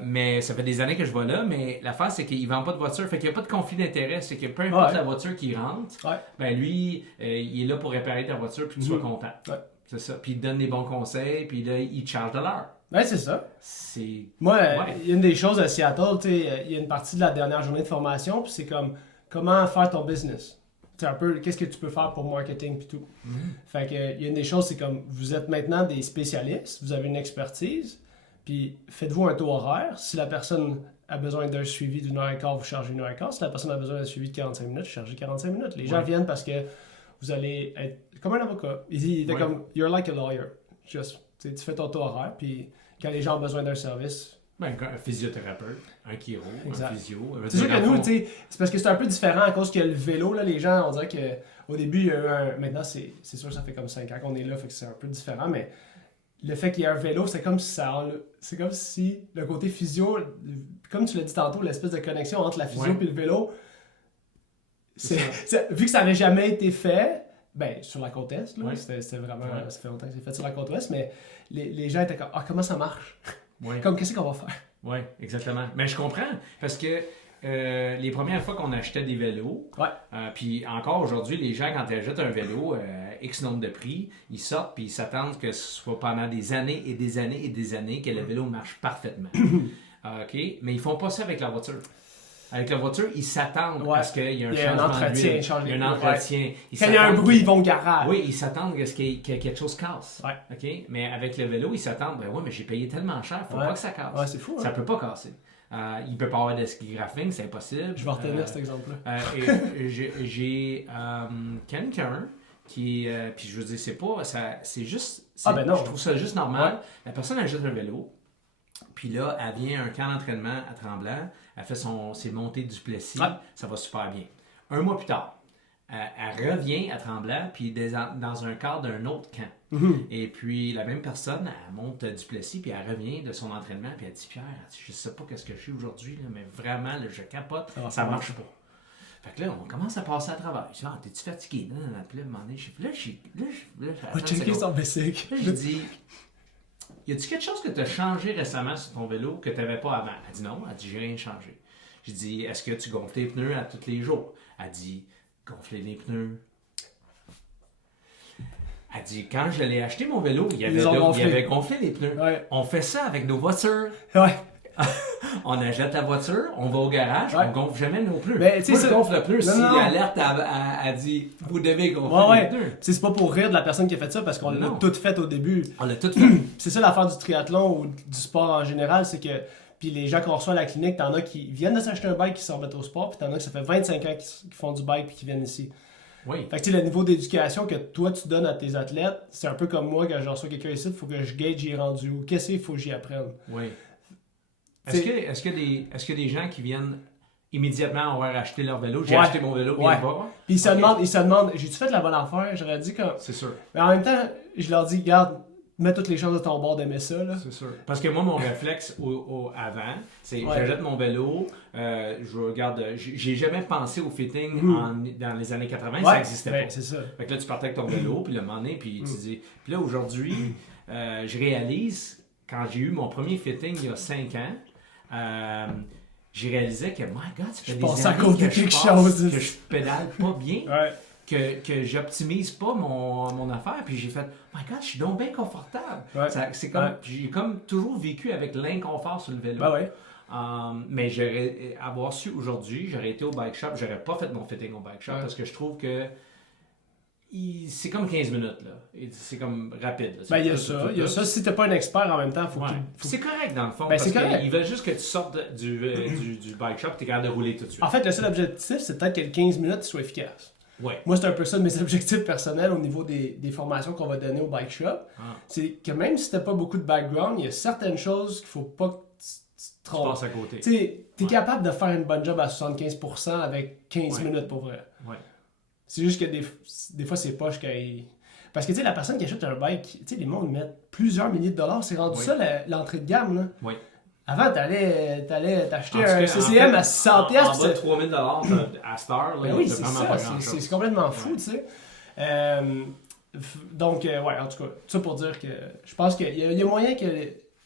Mais ça fait des années que je vais là, mais l'affaire, c'est qu'il vend pas de voiture, fait qu'il n'y a pas de conflit d'intérêt. C'est que peu importe la voiture qui rentre, ben lui, il est là pour réparer ta voiture, puis que tu sois content. C'est ça. Puis il te donne des bons conseils, puis là, il te charge de l'heure. Ouais, c'est ça. Moi, il y a une des choses à Seattle, tu sais, il y a une partie de la dernière journée de formation, puis c'est comme comment faire ton business. C'est un peu qu'est-ce que tu peux faire pour marketing puis tout. Fait que il y a une des choses, c'est comme vous êtes maintenant des spécialistes, vous avez une expertise, puis faites-vous un taux horaire. Si la personne a besoin d'un suivi d'une heure et quart, vous chargez une heure et quart. Si la personne a besoin d'un suivi de 45 minutes, vous chargez 45 minutes. Les gens viennent parce que vous allez être comme un avocat. Il était comme you're like a lawyer. Just, tu fais ton taux horaire, puis quand les gens ont besoin d'un service. Ben, un physiothérapeute, un chiro, un physio. C'est sûr que nous, tu sais, c'est parce que c'est un peu différent à cause que le vélo, là, les gens, on dirait qu'au début, il y a eu un. Maintenant, c'est sûr que ça fait comme 5 ans qu'on est là, fait que c'est un peu différent, mais le fait qu'il y ait un vélo, c'est comme si ça. C'est comme si le côté physio, comme tu l'as dit tantôt, l'espèce de connexion entre la physio et le vélo, vu que ça n'avait jamais été fait, ben, sur la côte Est, là, c'était vraiment. Ça fait longtemps que c'est fait sur la côte Ouest, mais les gens étaient comme, comment ça marche? Comme, qu'est-ce qu'on va faire? Oui, exactement. Mais je comprends, parce que les premières fois qu'on achetait des vélos, puis encore aujourd'hui, les gens, quand ils achètent un vélo, X nombre de prix, ils sortent puis ils s'attendent que ce soit pendant des années et des années et des années que le vélo marche parfaitement. OK? Mais ils font pas ça avec la voiture. Avec la voiture, ils s'attendent parce qu'il y a un changement d'huile. Il y a un entretien. Quand il y a un bruit, ils vont au garage. Oui, ils s'attendent à ce qu'il y ait quelque chose casse. OK? Mais avec le vélo, ils s'attendent, mais j'ai payé tellement cher, il ne faut pas que ça casse. Ouais, c'est fou. Ça ne peut pas casser. Il ne peut pas avoir de ski graphing, c'est impossible. Je vais retenir cet exemple-là. J'ai quelqu'un qui puis je veux dire, c'est juste. non. Je trouve ça juste normal. La personne achète un vélo. Puis là, elle vient à un camp d'entraînement à Tremblant. Elle fait ses montées du Plessis. Ça va super bien. Un mois plus tard, elle revient à Tremblant, puis dans un cadre d'un autre camp. Et puis, la même personne, elle monte du Plessis, puis elle revient de son entraînement, puis elle dit « Pierre, je sais pas qu'est-ce que je suis aujourd'hui, mais vraiment, là, je capote, ça marche pas. » Fait que là, on commence à passer à travers. Je dis « Ah, t'es-tu fatigué? » Puis là, à un moment donné, checker son bicycle. Je dis... Y a-tu quelque chose que tu as changé récemment sur ton vélo que tu n'avais pas avant? Elle dit non, elle dit j'ai rien changé. J'ai dit est-ce que tu gonfles tes pneus à tous les jours? Elle dit gonfler les pneus. Elle dit quand je l'ai acheté mon vélo, il avait gonflé les pneus. On fait ça avec nos voitures. On achète la voiture, on va au garage, on gonfle jamais nos pneus. Mais, moi, je gonfle le pneu si l'alerte a dit vous devez gonfler les pneus. C'est pas pour rire de la personne qui a fait ça parce qu'on l'a tout fait au début. On l'a tout fait. C'est ça l'affaire du triathlon ou du sport en général, c'est que puis les gens qu'on reçoit à la clinique, t'en as qui viennent de s'acheter un bike qui s'en remettent au sport, puis t'en as que ça fait 25 ans qui font du bike puis qui viennent ici. Oui. Fait que le niveau d'éducation que toi tu donnes à tes athlètes, c'est un peu comme moi quand je reçois quelqu'un ici, il faut que je gauge j'y ai rendu où, qu'est-ce qu'il faut que j'y apprenne. Oui. Est-ce que des gens qui viennent immédiatement avoir acheté leur vélo, j'ai acheté mon vélo, viens voir? Puis ils se demandent, j'ai-tu fait la bonne affaire? J'aurais dit comme. C'est sûr. Mais en même temps, je leur dis, regarde, mets toutes les choses de ton bord d'aimer ça. Là. C'est sûr. Parce que moi, mon réflexe avant, c'est j'achète mon vélo, je regarde, j'ai jamais pensé au fitting dans les années 80, ça n'existait pas. C'est ça. Fait que là, tu partais avec ton vélo, puis le moment donné, puis tu dis. Puis là, aujourd'hui, je réalise, quand j'ai eu mon premier fitting il y a 5 ans, j'ai réalisé que, my God, ça fait Je des passe à années côté que de quelque je chose. que je pédale pas bien, Ouais. que j'optimise pas mon affaire, puis j'ai fait, my God, je suis donc bien confortable. Ouais. C'est comme, j'ai comme toujours vécu avec l'inconfort sur le vélo. Ben ouais. Mais avoir su aujourd'hui, j'aurais été au bike shop, j'aurais pas fait mon fitting au bike shop parce que je trouve que c'est comme 15 minutes, là. C'est comme rapide. Là. Ben, il y a ça. Si t'es pas un expert en même temps, faut que C'est correct dans le fond, ben, parce correct. qu'ils veulent juste que tu sortes du bike shop et t'es capable de rouler tout de suite. En fait, le seul objectif, c'est peut-être que les 15 minutes soient efficaces. Ouais. Moi, c'est un peu ça de mes objectifs personnels au niveau des formations qu'on va donner au bike shop. C'est que même si t'as pas beaucoup de background, il y a certaines choses qu'il faut pas que tu Tu passes à côté. Tu sais, t'es capable de faire une bonne job à 75% avec 15 minutes pour vrai. Ouais. C'est juste que des fois, c'est poche qu'il... Parce que tu sais, la personne qui achète un bike, tu sais, les mondes mettent plusieurs milliers de dollars. C'est rendu ça l'entrée de gamme, là. Oui. Avant, t'allais t'acheter un CCM à 600$. En bas de 3000$ à Star, là, ben oui, c'est vraiment pas grand-chose. C'est complètement fou, tu sais. Donc, ouais, en tout cas, ça pour dire que je pense qu'il y a moyen que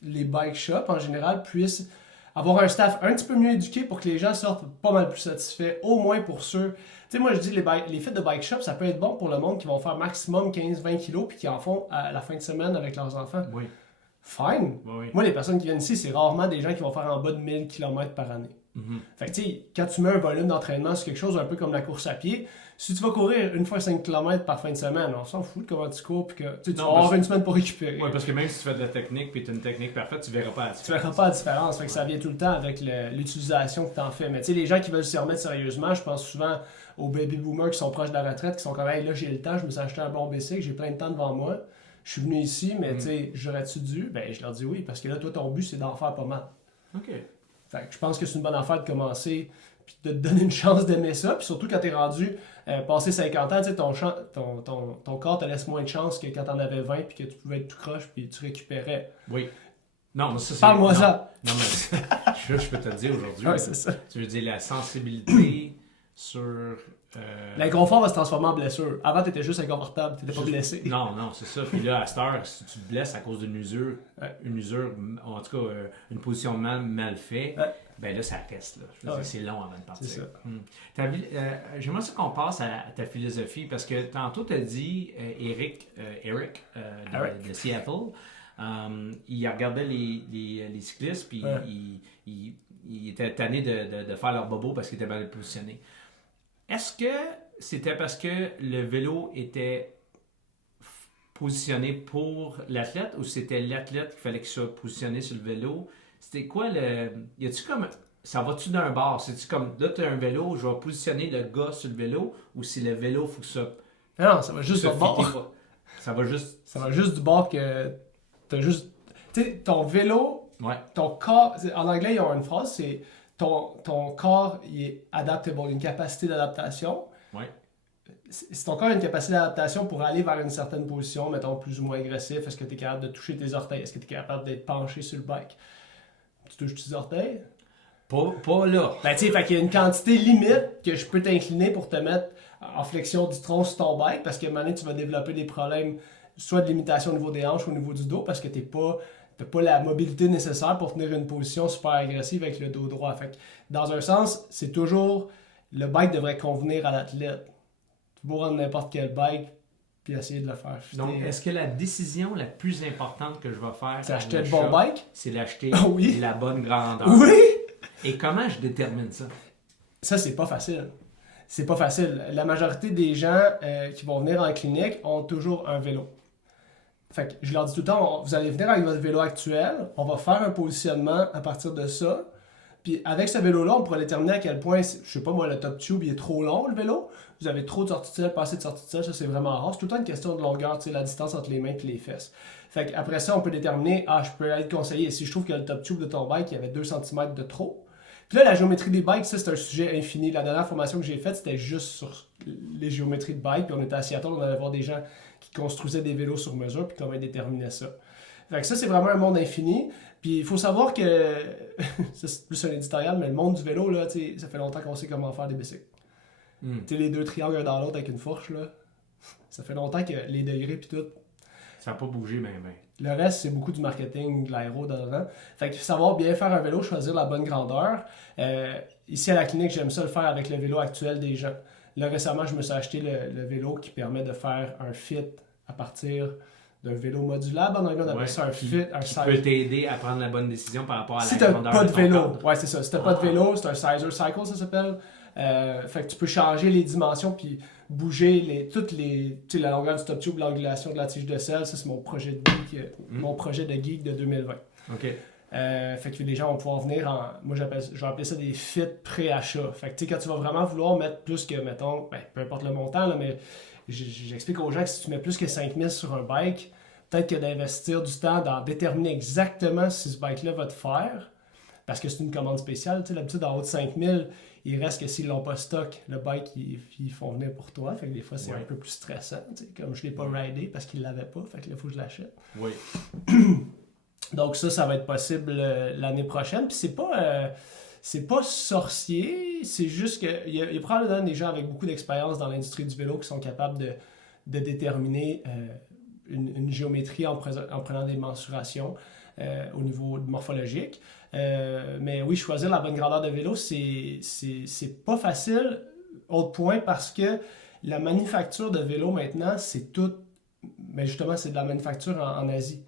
les bike shops, en général, puissent avoir un staff un petit peu mieux éduqué pour que les gens sortent pas mal plus satisfaits, au moins pour ceux... Tu sais, moi, je dis, les fêtes de bike shop, ça peut être bon pour le monde qui vont faire maximum 15-20 kilos puis qui en font à la fin de semaine avec leurs enfants. Oui. Fine. Oui. Moi, les personnes qui viennent ici, c'est rarement des gens qui vont faire en bas de 1000 km par année. Fait que, tu sais, quand tu mets un volume d'entraînement sur quelque chose un peu comme la course à pied, si tu vas courir une fois 5 km par fin de semaine, on s'en fout de comment tu cours, puis que tu vas avoir une semaine pour récupérer. Oui, parce que même si tu fais de la technique, puis tu as une technique parfaite, tu verras pas la différence. Tu verras pas la différence, fait que ça vient tout le temps avec l'utilisation que tu en fais. Mais tu sais, les gens qui veulent s'y remettre sérieusement, je pense souvent aux baby boomers qui sont proches de la retraite, qui sont comme, hey, là, j'ai le temps, je me suis acheté un bon bicycle, j'ai plein de temps devant moi, je suis venu ici, mais tu sais, j'aurais-tu dû? Ben, je leur dis oui, parce que là, toi, ton but, c'est d'en faire pas mal. OK. Fait que je pense que c'est une bonne affaire de commencer puis de te donner une chance d'aimer ça. Puis surtout quand t'es rendu passé 50 ans, tu sais, ton corps te laisse moins de chance que quand t'en avais 20 puis que tu pouvais être tout croche puis tu récupérais. Oui. Non, mais ça, c'est... Parle-moi ça! Non, mais je peux te le dire aujourd'hui. Ouais, c'est ça. Tu veux dire la sensibilité sur... L'inconfort va se transformer en blessure. Avant, t'étais juste inconfortable, t'étais pas blessé. Non, c'est ça. Puis là, à cette heure, si tu te blesses à cause d'une usure, en tout cas, une positionnement mal fait, ben là, ça reste. Là. Je veux dire, c'est long avant de partir. C'est ça. J'aimerais ça qu'on passe à ta philosophie, parce que tantôt, tu as dit, Eric de Seattle, il regardait les cyclistes, puis il était tanné de faire leur bobo parce qu'il était mal positionné. Est-ce que c'était parce que le vélo était positionné pour l'athlète ou c'était l'athlète qu'il fallait qu'il soit positionné sur le vélo? C'était quoi y a-tu comme... Ça va-tu d'un bord? C'est-tu comme, là, tu as un vélo, je vais positionner le gars sur le vélo, ou si le vélo, faut que ça... Non, ça va juste du bord. Ça va juste... Ça va juste du bord que t'as juste... Tu sais, ton vélo, ton corps... En anglais, ils ont une phrase, c'est... Ton corps, il est adaptable, une capacité d'adaptation. Oui. Si ton corps a une capacité d'adaptation pour aller vers une certaine position, mettons plus ou moins agressif, est-ce que tu es capable de toucher tes orteils? Est-ce que tu es capable d'être penché sur le bike? Tu touches tes orteils? Pas là. Ben tu sais, fait qu'il y a une quantité limite que je peux t'incliner pour te mettre en flexion du tronc sur ton bike, parce qu'à un moment donné, tu vas développer des problèmes, soit de limitation au niveau des hanches ou au niveau du dos, parce que t'as pas la mobilité nécessaire pour tenir une position super agressive avec le dos droit. Fait que, dans un sens, c'est toujours... Le bike devrait convenir à l'athlète. Tu peux prendre n'importe quel bike puis essayer de le faire fitter. Donc, est-ce que la décision la plus importante que je vais faire... C'est acheter le bon bike? C'est d'acheter oui. la bonne grandeur. Oui! Et comment je détermine ça? Ça, c'est pas facile. C'est pas facile. La majorité des gens qui vont venir en clinique ont toujours un vélo. Fait que je leur dis tout le temps, vous allez venir avec votre vélo actuel, on va faire un positionnement à partir de ça. Puis avec ce vélo-là, on pourra déterminer à quel point, je sais pas moi, le top tube il est trop long, le vélo. Vous avez trop de sorties de selle, pas assez de sorties de selle, ça c'est vraiment rare. C'est tout le temps une question de longueur, tu sais, la distance entre les mains et les fesses. Fait qu'après ça, on peut déterminer, je peux être conseillé. Si je trouve que le top tube de ton bike, il y avait 2 cm de trop. Puis là, la géométrie des bikes, ça c'est un sujet infini. La dernière formation que j'ai faite, c'était juste sur les géométries de bike. Puis on était à Seattle, on allait voir des gens qui construisaient des vélos sur mesure, puis comment ils déterminaient ça. Fait que ça, c'est vraiment un monde infini. Puis il faut savoir que, c'est plus un éditorial, mais le monde du vélo, là, ça fait longtemps qu'on sait comment faire des bicycles. Tu sais, les 2 triangles un dans l'autre avec une fourche, là, ça fait longtemps que les degrés puis tout. Ça n'a pas bougé, mais... Le reste, c'est beaucoup du marketing, de l'aéro dedans. Fait que savoir bien faire un vélo, choisir la bonne grandeur. Ici à la clinique, j'aime ça le faire avec le vélo actuel des gens. Là, récemment, je me suis acheté le vélo qui permet de faire un fit à partir d'un vélo modulable. En anglais, on appelle ça un fit, un size. Qui peut t'aider à prendre la bonne décision par rapport à si la grandeur pas de vélo, corps. ouais, c'est ça. Si t'as pas de vélo, c'est un Sizer Cycle, ça s'appelle. Fait que tu peux changer les dimensions puis bouger la longueur du top tube, l'angulation de la tige de selle. Ça, c'est mon projet de geek, mon projet de geek de 2020. OK. Fait que les gens vont pouvoir venir moi je vais appeler ça des fits pré-achat. Fait que tu sais, quand tu vas vraiment vouloir mettre plus que, mettons, peu importe le montant, là, mais j'explique aux gens que si tu mets plus que 5000 sur un bike, peut-être que d'investir du temps dans déterminer exactement si ce bike-là va te faire, parce que c'est une commande spéciale. Tu sais, d'habitude, en haut de 5000, il reste que s'ils l'ont pas stock, le bike, ils font venir pour toi. Fait que des fois, c'est un peu plus stressant. Tu sais, comme je l'ai pas ridé parce qu'il l'avait pas, fait que là, il faut que je l'achète. Oui. Donc ça va être possible l'année prochaine. Puis c'est pas sorcier, c'est juste qu'il y a probablement des gens avec beaucoup d'expérience dans l'industrie du vélo qui sont capables de déterminer une géométrie en prenant des mensurations au niveau morphologique. Mais oui, choisir la bonne grandeur de vélo, c'est pas facile. Autre point, parce que la manufacture de vélo maintenant, c'est tout... Mais justement, c'est de la manufacture en Asie.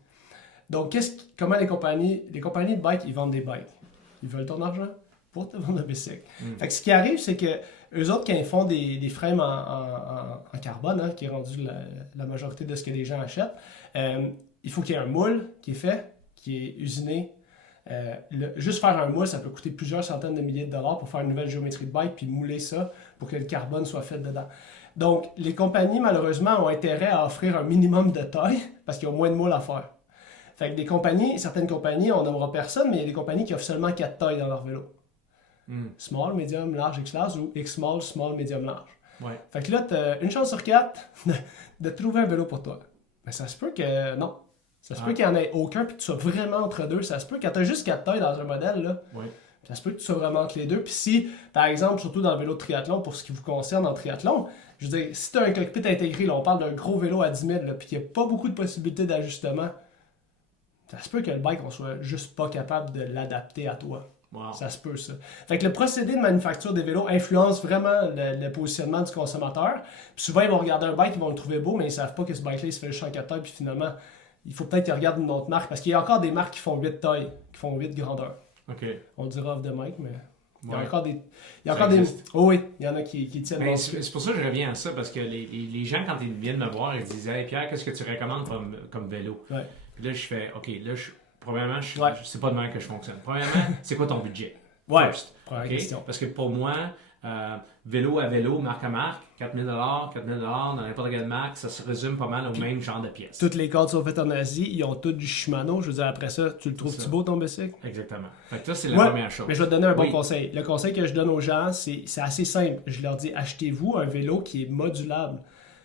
Donc, comment les compagnies de bike, ils vendent des bikes. Ils veulent ton argent pour te vendre un bicycle. Fait que ce qui arrive, c'est que eux autres, quand ils font des frames en carbone, hein, qui est rendu la majorité de ce que les gens achètent, il faut qu'il y ait un moule qui est fait, qui est usiné. Juste faire un moule, ça peut coûter plusieurs centaines de milliers de dollars pour faire une nouvelle géométrie de bike puis mouler ça pour que le carbone soit fait dedans. Donc, les compagnies, malheureusement, ont intérêt à offrir un minimum de taille parce qu'ils ont moins de moules à faire. Fait que certaines compagnies, on nommera personne, mais il y a des compagnies qui offrent seulement 4 tailles dans leur vélo. Small, medium, large, X-large ou X-small, small, medium, large. Ouais. Fait que là, tu as une chance sur 4 de trouver un vélo pour toi. Mais ça se peut que non. Ça se peut qu'il n'y en ait aucun puis que tu sois vraiment entre deux. Ça se peut, quand tu as juste 4 tailles dans un modèle, là, ça se peut que tu sois vraiment entre les deux. Puis si, par exemple, surtout dans le vélo de triathlon, pour ce qui vous concerne en triathlon, je veux dire, si tu as un cockpit intégré, là, on parle d'un gros vélo à 10 000, puis qu'il n'y a pas beaucoup de possibilités d'ajustement, ça se peut que le bike, on soit juste pas capable de l'adapter à toi. Wow. Ça se peut, ça. Fait que le procédé de manufacture des vélos influence vraiment le positionnement du consommateur. Puis souvent, ils vont regarder un bike, ils vont le trouver beau, mais ils savent pas que ce bike-là, il se fait juste en 4 tailles, puis finalement, il faut peut-être qu'ils regardent une autre marque, parce qu'il y a encore des marques qui font 8 tailles, qui font 8 grandeurs. OK. On le dira off the mic, mais... Il y a Ouais. encore des... Oh oui, il y en a qui tiennent... Ben, c'est pour ça que je reviens à ça, parce que les gens, quand ils viennent me voir, ils disent « Hey Pierre, qu'est-ce que tu recommandes comme vélo? » Ouais. Puis là, je fais « OK, là, premièrement, Ouais. c'est pas de même que je fonctionne. Premièrement, c'est quoi ton budget? Ouais, First. première Okay? question. Parce que pour moi, vélo à vélo, marque à marque, 4000 dans n'importe quelle marque, ça se résume pas mal au même genre de pièces. Toutes les cadres sont faites en Asie, ils ont tous du Shimano. Je veux dire, après ça, tu le trouves-tu beau ton bicycle? Exactement. Fait que ça, c'est la première chose. Mais je vais te donner un bon conseil. Le conseil que je donne aux gens, c'est assez simple. Je leur dis, achetez-vous un vélo qui est modulable.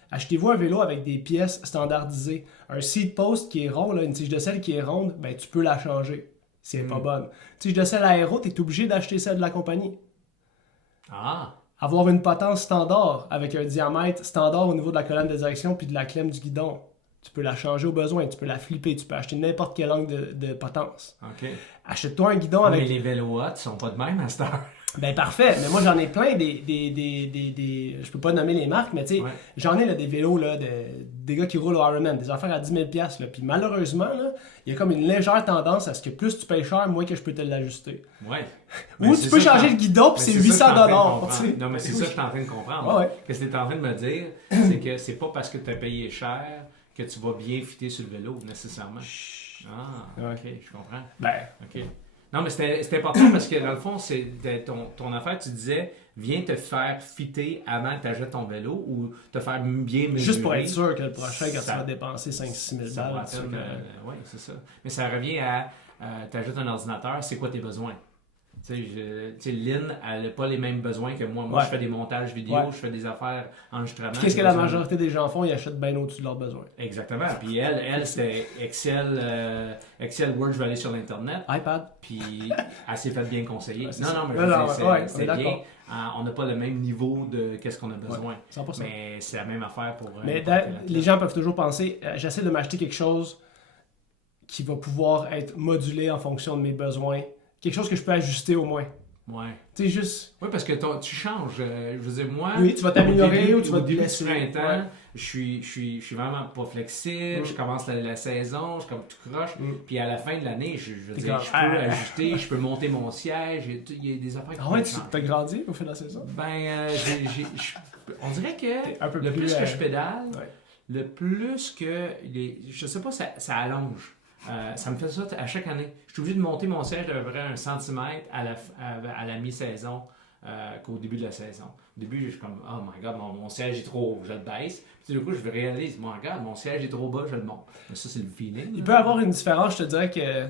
Achetez-vous un vélo avec des pièces standardisées. Un seat post qui est rond, là, une tige de selle qui est ronde, ben, tu peux la changer si elle n'est pas bonne. Tige de selle aéro, tu es obligé d'acheter celle de la compagnie. Ah! Avoir une potence standard avec un diamètre standard au niveau de la colonne de direction puis de la clème du guidon. Tu peux la changer au besoin, tu peux la flipper, tu peux acheter n'importe quel angle de potence. OK. Achète-toi un guidon avec... Mais les vélos hot sont pas de même à cette heure. Ben parfait, mais moi j'en ai plein je peux pas nommer les marques, mais tu sais, j'en ai là, des vélos là, des gars qui roulent au Ironman, des affaires à 10 000 $, là. Puis malheureusement, là, il y a comme une légère tendance à ce que plus tu payes cher, moins que je peux te l'ajuster. Ouais. Ou tu peux changer le guidon, puis c'est 800 $. Non, mais c'est ça que je suis en train de comprendre. Ouais. Ce que tu es en train de me dire, c'est que c'est pas parce que tu as payé cher que tu vas bien fitter sur le vélo, nécessairement. Ah, OK, je comprends. Ben... OK. Non, mais c'était important parce que dans le fond, c'est ton affaire, tu disais, viens te faire fitter avant que tu achètes ton vélo ou te faire bien mesurer. Juste pour être sûr que le prochain, quand tu vas dépenser 5-6 000 $. Oui, c'est ça. Mais ça revient à, tu achètes un ordinateur, c'est quoi tes besoins? Tu sais, Lynn, elle n'a pas les mêmes besoins que moi. Moi, je fais des montages vidéo, je fais des affaires enregistrement. Qu'est-ce que la majorité des gens font? Ils achètent bien au-dessus de leurs besoins. Exactement. Puis elle c'était Excel, Word, je vais aller sur l'Internet. iPad. Puis elle s'est fait bien conseiller. Ouais, non, mais c'est bien. On n'a pas le même niveau de qu'est-ce qu'on a besoin. 100%. Mais c'est la même affaire pour... Mais les gens peuvent toujours penser, j'essaie de m'acheter quelque chose qui va pouvoir être modulé en fonction de mes besoins. Quelque chose que je peux ajuster au moins. Ouais. Tu sais, juste... Oui, parce que tu changes. Je veux dire, moi... Oui, tu vas t'améliorer ou tu vas te blesser. Au début du printemps, je suis vraiment pas flexible. Je commence la saison, je suis comme tout croche. Puis à la fin de l'année, je veux dire, je peux ajuster, je peux monter mon siège. Il y a des affaires qui Ah ouais, tu as grandi au fil de la saison? Ben, on dirait que le plus que je pédale, le plus que... je sais pas, ça allonge. Ça me fait ça à chaque année. Je suis obligé de monter mon siège d'à peu près 1 centimètre à la mi-saison qu'au début de la saison. Au début, je suis comme, oh my god, mon siège est trop haut, je le baisse. Puis du coup, je réalise, mon regarde, mon siège est trop bas, je le monte. Mais ça, c'est le feeling. Il peut y avoir une différence, je te dirais que...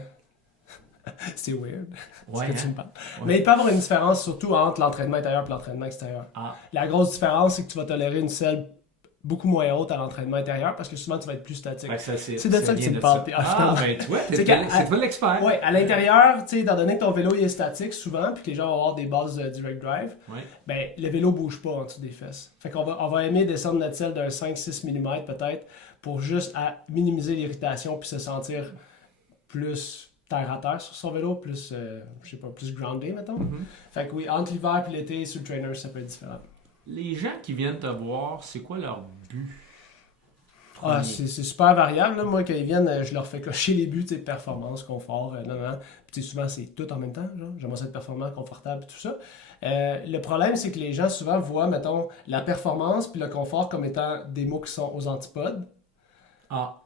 c'est weird. Ouais, tu me parles. Ouais. Mais il peut y avoir une différence surtout entre l'entraînement intérieur et l'entraînement extérieur. La grosse différence, c'est que tu vas tolérer une selle beaucoup moins haute à l'entraînement intérieur parce que souvent tu vas être plus statique. C'est de ça que tu me parles. Ben tu vois, c'est toi l'expert. Oui, à l'intérieur, étant donné que ton vélo il est statique souvent puis que les gens vont avoir des bases direct drive, ben le vélo bouge pas en dessous des fesses. Fait qu'on va aimer descendre notre selle d'un 5-6 mm peut-être pour juste minimiser l'irritation puis se sentir plus terre à terre sur son vélo, plus je sais pas, plus groundé mettons. Fait que oui, entre l'hiver et l'été sur le trainer, ça peut être différent. Les gens qui viennent te voir, c'est quoi leur but? C'est super variable. Là. Moi, quand ils viennent, je leur fais cocher les buts, performance, confort, Puis souvent, c'est tout en même temps. J'aimerais ça être performant, confortable, tout ça. Le problème, c'est que les gens souvent voient, mettons, la performance puis le confort comme étant des mots qui sont aux antipodes.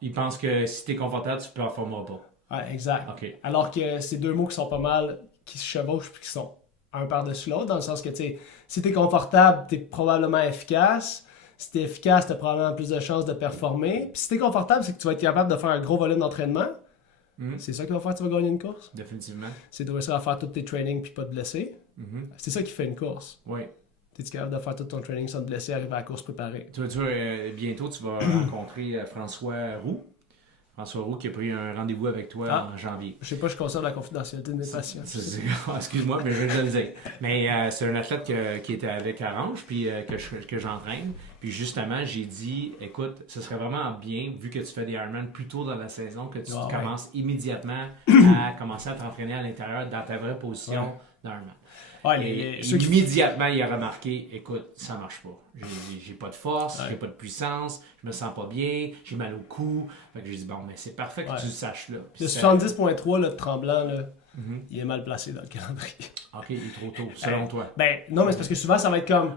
Ils pensent que si t'es confortable, tu ne performeras pas. Ouais, exact. Okay. Alors que c'est deux mots qui sont pas mal, qui se chevauchent puis qui sont un par-dessus l'autre, dans le sens que, si t'es confortable, t'es probablement efficace. Si t'es efficace, t'as probablement plus de chances de performer. Puis si t'es confortable, c'est que tu vas être capable de faire un gros volume d'entraînement. C'est ça qui va faire que tu vas gagner une course. Définitivement. C'est de réussir à faire tous tes trainings puis pas te blesser. C'est ça qui fait une course. Oui. T'es capable de faire tout ton training sans te blesser, arriver à la course préparée. Bientôt, tu vas rencontrer François Roux. François Roux qui a pris un rendez-vous avec toi en janvier. Je sais pas, je conserve la confidentialité de mes patients. Excuse-moi, mais je vais le dire. Mais c'est un athlète qui était avec Orange, puis que j'entraîne. Puis justement, j'ai dit, écoute, ce serait vraiment bien, vu que tu fais des Ironman plus tôt dans la saison, que tu commences immédiatement à commencer à t'entraîner à l'intérieur dans ta vraie position d'Ironman. Immédiatement, il a remarqué, écoute, ça marche pas. J'ai pas de force, j'ai pas de puissance, je me sens pas bien, j'ai mal au cou. Fait que j'ai dit, bon, mais c'est parfait que tu le saches là. Le 70.3 de Tremblant, là, il est mal placé dans le calendrier. Ok, il est trop tôt, selon toi. Ben, non, mais c'est parce que souvent, ça va être comme...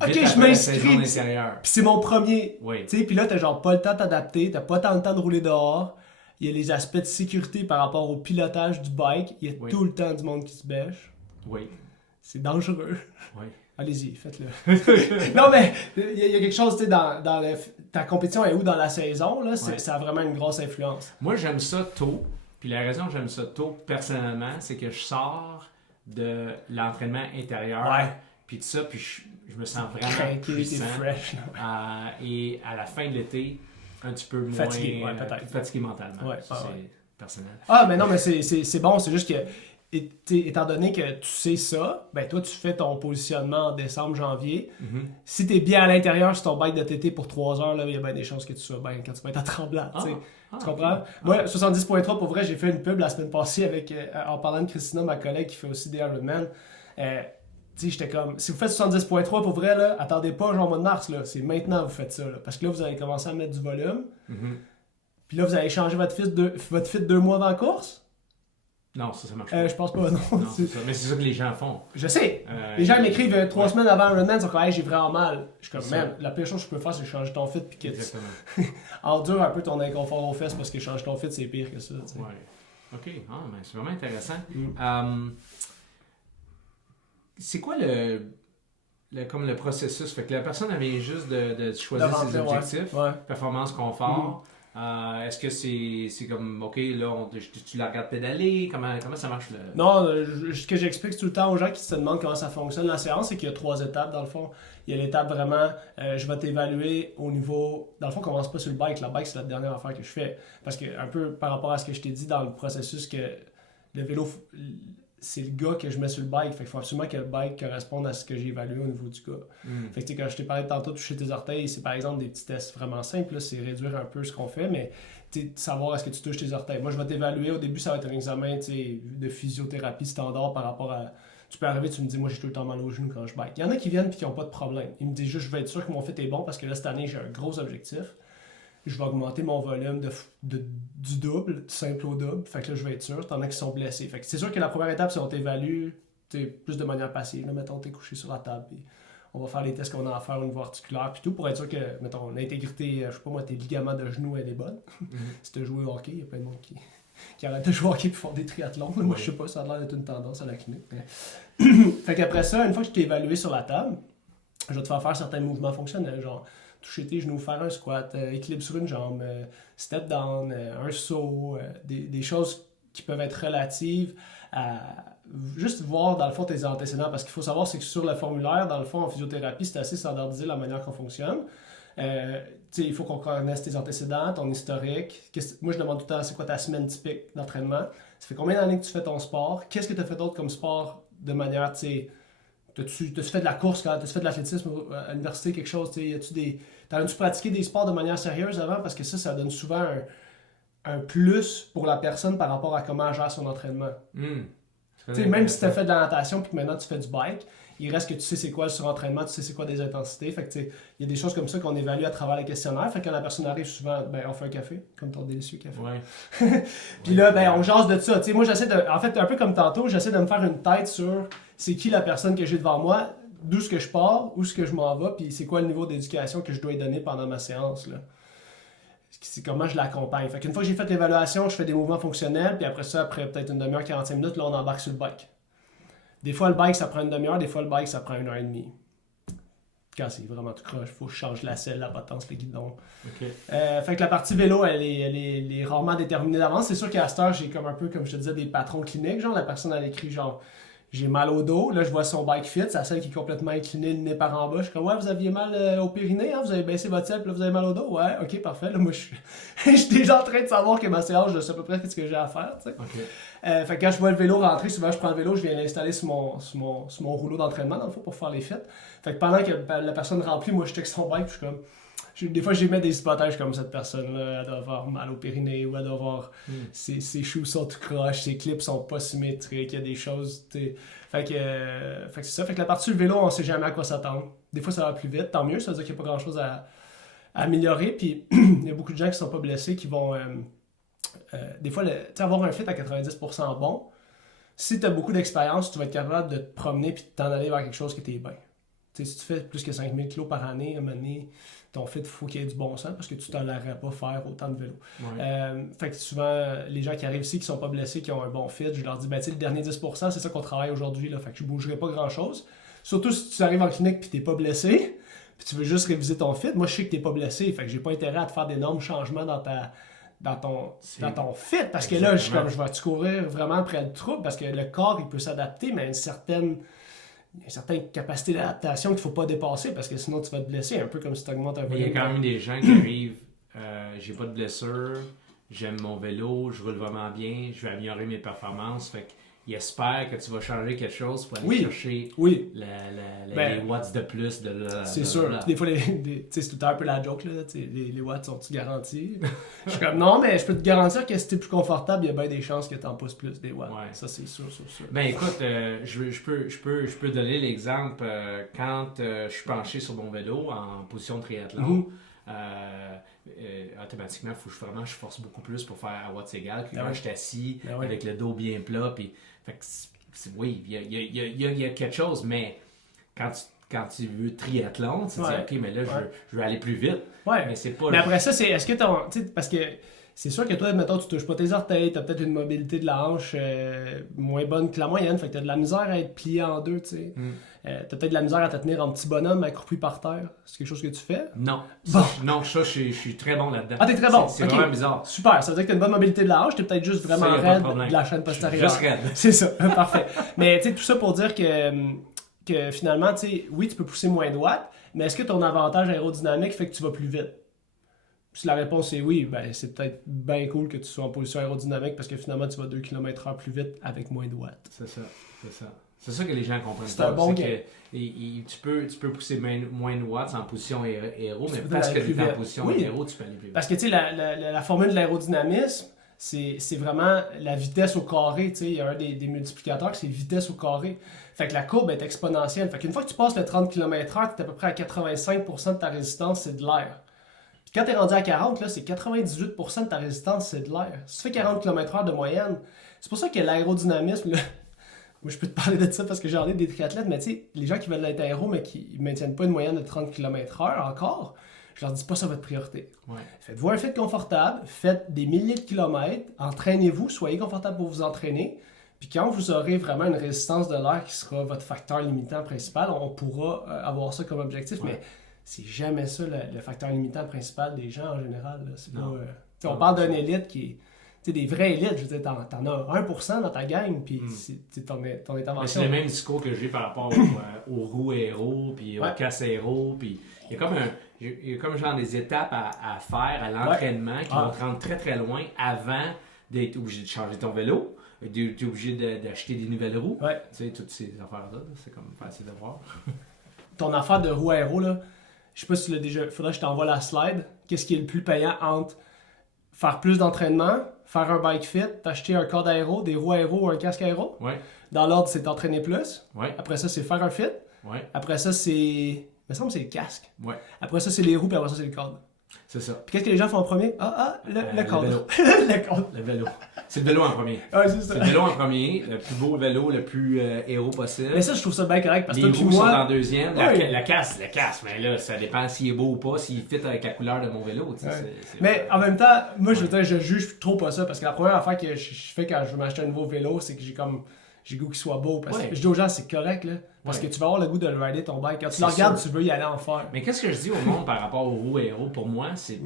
Ok, je m'inscris. Puis c'est mon premier. Puis là, t'as genre pas le temps de t'adapter, t'as pas tant le temps de rouler dehors. Il y a les aspects de sécurité par rapport au pilotage du bike. Il y a tout le temps du monde qui se bêche. Oui. C'est dangereux. Oui. Allez-y, faites-le. Non, mais il y a quelque chose, tu sais, ta compétition est où dans la saison, là, ça a vraiment une grosse influence. Moi, j'aime ça tôt. Puis la raison que j'aime ça tôt, personnellement, c'est que je sors de l'entraînement intérieur. Puis de ça, puis je me sens vraiment puissant. Fresh. Et à la fin de l'été, un petit peu moins fatigué mentalement. C'est personnel. Mais non, mais c'est bon, c'est juste que étant donné que tu sais ça, ben toi tu fais ton positionnement en décembre, janvier. Si tu es bien à l'intérieur sur ton bike de TT pour 3 heures, il y a bien des chances que tu sois bien quand tu vas être à Tremblant. Tu comprends? Moi, 70.3, pour vrai, j'ai fait une pub la semaine passée en parlant de Christina, ma collègue qui fait aussi des Ironman. J'étais comme, si vous faites 70.3 pour vrai, là, attendez pas genre mois de mars, là, c'est maintenant que vous faites ça. Là, parce que là, vous allez commencer à mettre du volume. Puis là, vous allez changer votre fit 2 mois avant la course. Non, ça marche pas. Je pense pas, non. Mais c'est ça que les gens font. Je sais. Les gens m'écrivent 3 semaines avant Ironman, ils sont comme, hey, j'ai vraiment mal. Je suis comme, man, la pire chose que je peux faire, c'est changer ton fit puis que tu endures un peu ton inconfort aux fesses parce que changer ton fit, c'est pire que ça. T'sais. Ouais. Ok, mais c'est vraiment intéressant. C'est quoi le processus? Fait que la personne avait juste de choisir ses objectifs, performance, confort. Est-ce que c'est comme, ok, là, tu la regardes pédaler? Comment ça marche? Non, ce que j'explique tout le temps aux gens qui se demandent comment ça fonctionne la séance, c'est qu'il y a 3 étapes dans le fond. Il y a l'étape vraiment, je vais t'évaluer au niveau... Dans le fond, on commence pas sur le bike. La bike, c'est la dernière affaire que je fais. Parce que, un peu par rapport à ce que je t'ai dit dans le processus, que le vélo... c'est le gars que je mets sur le bike. Fait qu'il faut absolument que le bike corresponde à ce que j'ai évalué au niveau du gars. Fait que quand je t'ai parlé tantôt de toucher tes orteils, c'est par exemple des petits tests vraiment simples. Là, c'est réduire un peu ce qu'on fait, mais savoir est-ce que tu touches tes orteils. Moi, je vais t'évaluer. Au début, ça va être un examen de physiothérapie standard par rapport à... Tu peux arriver, tu me dis, moi, j'ai tout le temps mal aux genoux quand je bike. Il y en a qui viennent et qui n'ont pas de problème. Ils me disent juste, je vais être sûr que mon fit est bon parce que là, cette année, j'ai un gros objectif. Je vais augmenter mon volume du double, du simple au double. Fait que là, je vais être sûr. T'en as qui sont blessés. Fait que c'est sûr que la première étape, c'est on t'évalue plus de manière passive. Là, mettons, t'es couché sur la table. Puis on va faire les tests qu'on a à faire au niveau articulaire. Puis tout pour être sûr que, mettons, l'intégrité, je sais pas moi, tes ligaments de genoux, elle est bonne. Si t'as joué au hockey, il y a plein de monde qui arrêtent de jouer au hockey pour faire des triathlons. Moi, je sais pas, ça a l'air d'être une tendance à la clinique. Fait qu'après ça, une fois que je t'ai évalué sur la table, je vais te faire certains mouvements fonctionnels, genre toucher tes genoux, faire un squat, équilibre sur une jambe, step down, un saut, des choses qui peuvent être relatives à juste voir dans le fond tes antécédents, parce qu'il faut savoir c'est que sur le formulaire, dans le fond en physiothérapie, c'est assez standardisé la manière qu'on fonctionne. Il faut qu'on connaisse tes antécédents, ton historique. Moi je demande tout le temps c'est quoi ta semaine typique d'entraînement, ça fait combien d'années que tu fais ton sport, qu'est-ce que tu as fait d'autre comme sport de manière, t'as-tu fait de la course, t'as-tu fait de l'athlétisme à l'université, quelque chose, t'as-tu pratiqué des sports de manière sérieuse avant? Parce que ça donne souvent un plus pour la personne par rapport à comment elle gère son entraînement. Même si t'as fait de la natation et que maintenant tu fais du bike, il reste que tu sais c'est quoi le surentraînement, tu sais c'est quoi des intensités. Fait que il y a des choses comme ça qu'on évalue à travers les questionnaires. Fait que quand la personne arrive souvent, on fait un café, comme ton délicieux café. Ouais. Puis là, on jase de ça. Moi j'essaie en fait, un peu comme tantôt, j'essaie de me faire une tête sur c'est qui la personne que j'ai devant moi, d'où est-ce que je pars, où est-ce que je m'en vais, puis c'est quoi le niveau d'éducation que je dois lui donner pendant ma séance. Là. C'est comment je l'accompagne. Fait qu'une fois que j'ai fait l'évaluation, je fais des mouvements fonctionnels, puis après ça, après peut-être une demi-heure, 45 minutes, là, on embarque sur le bike. Des fois, le bike, ça prend une demi-heure, des fois, le bike, ça prend 1h30. Quand c'est vraiment tout croche, il faut que je change la selle, la potence, le guidon. Okay. Fait que la partie vélo, elle est rarement déterminée d'avance. C'est sûr qu'à cette heure, j'ai comme un peu, comme je te disais, des patrons cliniques. Genre, la personne, elle écrit genre... J'ai mal au dos, là je vois son bike fit, c'est la seule qui est complètement inclinée, le nez par en bas. Je suis comme, ouais, vous aviez mal au périnée, hein? Vous avez baissé votre selle, puis là vous avez mal au dos. Ouais, ok, parfait. Là, moi je suis déjà en train de savoir que ma séance, je sais à peu près ce que j'ai à faire. Tu sais. Okay. Fait que quand je vois le vélo rentrer, souvent je prends le vélo, je viens l'installer sur mon rouleau d'entraînement, dans le fond, pour faire les fits. Fait que pendant que la personne remplit, moi je check son bike, puis je suis comme. Des fois, j'ai mis des hypothèses comme cette personne-là, elle doit avoir mal au périnée ou elle doit avoir ses choux sont tout croches, ses clips sont pas symétriques, il y a des choses. Fait que c'est ça. Fait que la partie du vélo, on sait jamais à quoi s'attendre. Des fois, ça va plus vite, tant mieux, ça veut dire qu'il n'y a pas grand-chose à améliorer. Puis il y a beaucoup de gens qui sont pas blessés qui vont. Des fois, avoir un fit à 90% bon, si tu as beaucoup d'expérience, tu vas être capable de te promener puis de t'en aller vers quelque chose que tu es bien. T'sais, si tu fais plus que 5000 kg par année, à un moment donné, ton fit, il faut qu'il y ait du bon sens parce que tu ne tolérerais pas faire autant de vélo. Ouais. Fait que souvent, les gens qui arrivent ici, qui ne sont pas blessés, qui ont un bon fit, je leur dis, le dernier 10%, c'est ça qu'on travaille aujourd'hui. Là, fait que je ne bougerai pas grand-chose. Surtout si tu arrives en clinique et tu n'es pas blessé, puis tu veux juste réviser ton fit. Moi, je sais que tu n'es pas blessé, fait que j'ai pas intérêt à te faire d'énormes changements dans ton fit. Parce que là, je vais-tu courir vraiment après le trouble? Parce que le corps, il peut s'adapter, mais à une certaine capacité d'adaptation qu'il ne faut pas dépasser parce que sinon tu vas te blesser, un peu comme si tu augmentes un peu. Il y a quand même des gens qui arrivent, j'ai pas de blessure, j'aime mon vélo, je roule vraiment bien, je vais améliorer mes performances. Fait qu'ils espèrent que tu vas changer quelque chose pour aller chercher les watts de plus. C'est sûr. Des fois, c'est tout le temps un peu la joke. Là, les watts sont-ils garantis? Je suis comme non, mais je peux te garantir que si tu es plus confortable, il y a bien des chances que tu en pousses plus des watts. Ouais. Ça, c'est sûr. Ben écoute, je peux donner l'exemple. Quand je suis penché sur mon vélo en position de triathlon, automatiquement, il faut que je force beaucoup plus pour faire à watts égal que quand je suis assis avec le dos bien plat. Puis, fait que oui, il y a quelque chose, mais quand tu veux triathlon, tu te dis, OK, mais là, je veux aller plus vite. Ouais. Mais c'est pas... Mais après ça, est-ce que parce que c'est sûr que toi, mettons, tu touches pas tes orteils, tu as peut-être une mobilité de la hanche moins bonne que la moyenne, fait que tu as de la misère à être plié en deux, tu sais. Tu as peut-être de la misère à te tenir en petit bonhomme accroupi par terre. C'est quelque chose que tu fais? Non. Je suis très bon là-dedans. Ah, t'es très bon? C'est vraiment bizarre. Super, ça veut dire que tu as une bonne mobilité de la hanche, tu es peut-être juste vraiment raide de la chaîne postérieure. Juste raide. C'est ça, parfait. Mais tu sais, tout ça pour dire que finalement, tu sais, oui, tu peux pousser moins de watts, mais est-ce que ton avantage aérodynamique fait que tu vas plus vite? Si la réponse est oui, ben c'est peut-être bien cool que tu sois en position aérodynamique parce que finalement tu vas 2 km/h plus vite avec moins de watts. C'est ça. C'est ça que les gens comprennent. C'est un bon gain. Tu peux pousser moins de watts en position aéro, mais parce que aller tu es en plus position vite. Oui. aéro, tu peux aller plus vite. Parce que tu sais, la formule de l'aérodynamisme, c'est vraiment la vitesse au carré. Tu sais, il y a un des multiplicateurs, c'est vitesse au carré. Fait que la courbe est exponentielle. Fait qu'une fois que tu passes le 30 km/h, tu es à peu près à 85% de ta résistance, c'est de l'air. Puis quand tu es rendu à 40, là, c'est 98% de ta résistance, c'est de l'air. Si tu fais 40 km/h de moyenne, c'est pour ça que l'aérodynamisme, là, moi je peux te parler de ça parce que j'en ai des triathlètes, mais tu sais, les gens qui veulent être aéro mais qui ne maintiennent pas une moyenne de 30 km/h encore, je leur dis pas ça votre priorité. Ouais. Faites-vous un fit confortable, faites des milliers de kilomètres, entraînez-vous, soyez confortable pour vous entraîner. Puis quand vous aurez vraiment une résistance de l'air qui sera votre facteur limitant principal, on pourra avoir ça comme objectif. Ouais. Mais c'est jamais ça le facteur limitant principal des gens en général. Là. C'est pas, on parle d'une élite qui est... Tu sais, des vraies élites, je veux dire, t'en as 1% dans ta gang, puis c'est ton intervention. Mais c'est le même discours que j'ai par rapport aux roues aéro, puis aux casses aéro, puis il y a comme genre des étapes à faire à l'entraînement qui vont te rendre très très loin avant d'être obligé de changer ton vélo, d'être obligé d'acheter des nouvelles roues. Tu sais, toutes ces affaires-là, c'est comme facile de voir. Ton affaire de roue aéro, là, je sais pas si tu l'as déjà... Faudrait que je t'envoie la slide. Qu'est-ce qui est le plus payant entre faire plus d'entraînement, faire un bike fit, t'acheter un corps aéro, des roues aéro ou un casque aéro? Dans l'ordre, c'est t'entraîner plus. Après ça, c'est faire un fit. Après ça, c'est... Il me semble que c'est le casque. Après ça, c'est les roues, puis après ça, c'est le cadre. C'est ça. Puis qu'est-ce que les gens font en premier? Le cadre. Le vélo. C'est le vélo en premier. C'est ça. C'est le vélo en premier, le plus beau vélo, le plus aéro possible. Mais ça, je trouve ça bien correct parce que les roues sont en deuxième. La casse, mais là, ça dépend s'il est beau ou pas, s'il fit avec la couleur de mon vélo. Mais en même temps, moi, je veux dire, je juge trop pas ça parce que la première affaire que je fais quand je veux m'acheter un nouveau vélo, c'est que j'ai le goût qu'il soit beau. Parce que je dis aux gens, c'est correct, là. Parce que tu vas avoir le goût de le rider ton bike. Quand tu le regardes, tu veux y aller en faire. Mais qu'est-ce que je dis au monde par rapport aux roues aéro? Pour moi, c'est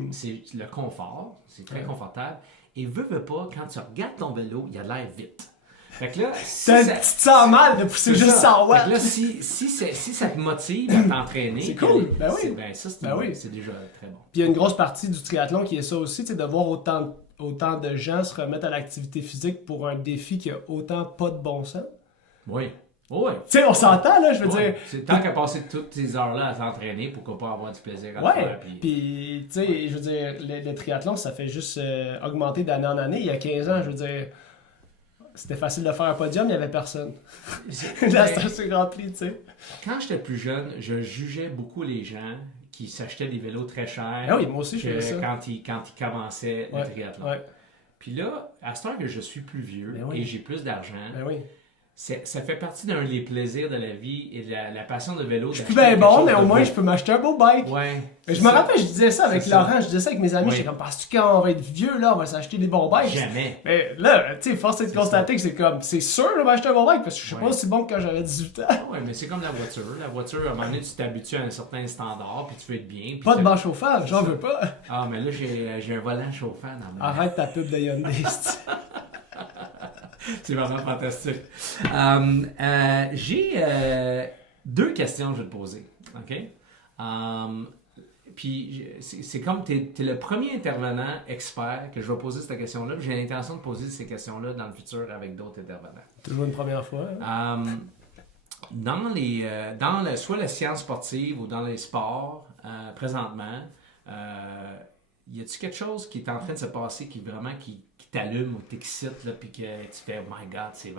le confort. C'est très confortable. Et veux pas, quand tu regardes ton vélo, il a l'air vite. Fait que là, tu te sens mal de pousser juste 100 watts. Fait que là, si ça te motive à t'entraîner, c'est cool. Ben oui. C'est déjà très bon. Puis il y a une grosse partie du triathlon qui est ça aussi, de voir autant de gens se remettre à l'activité physique pour un défi qui a autant pas de bon sens. Oui. Tu sais, on s'entend, là, je veux dire. C'est tant qu'à passer toutes ces heures-là à s'entraîner, pourquoi pas avoir du plaisir à le faire. Puis, tu sais, je veux dire, le triathlon, ça fait juste augmenter d'année en année. Il y a 15 ans, je veux dire, c'était facile de faire un podium, il n'y avait personne. La station s'est remplie, tu sais. Quand j'étais plus jeune, je jugeais beaucoup les gens qui s'achetaient des vélos très chers. Ah oui, moi aussi, je faisais ça. Quand ils commençaient le triathlon. Puis là, à ce temps que je suis plus vieux et j'ai plus d'argent, ça fait partie d'un des plaisirs de la vie et de la passion de vélo. Je suis plus bien bon, mais au moins je peux m'acheter un beau bike. Je me rappelle, je disais ça avec Laurent, je disais ça avec mes amis. J'étais comme, parce que quand on va être vieux, là, on va s'acheter des bons bikes. Jamais. Mais là, tu sais, force est de constater que c'est comme, c'est sûr de m'acheter un bon bike parce que je suis pas aussi bon que quand j'avais 18 ans. Oui, mais c'est comme la voiture. La voiture, à un moment donné, tu t'habitues à un certain standard puis tu veux être bien. Pas de bon chauffage, j'en veux pas. Ah, mais là, j'ai un volant chauffant dans ma... Arrête ta pub de Hyundai. C'est vraiment fantastique. J'ai 2 questions que je vais te poser. OK? Puis, c'est comme tu es le premier intervenant expert que je vais poser cette question-là. J'ai l'intention de poser ces questions-là dans le futur avec d'autres intervenants. Toujours une première fois. Dans soit la science sportive ou dans les sports, présentement, y a-t-il quelque chose qui est en train de se passer qui t'allume ou t'excite, là, puis que tu fais « Oh my God, c'est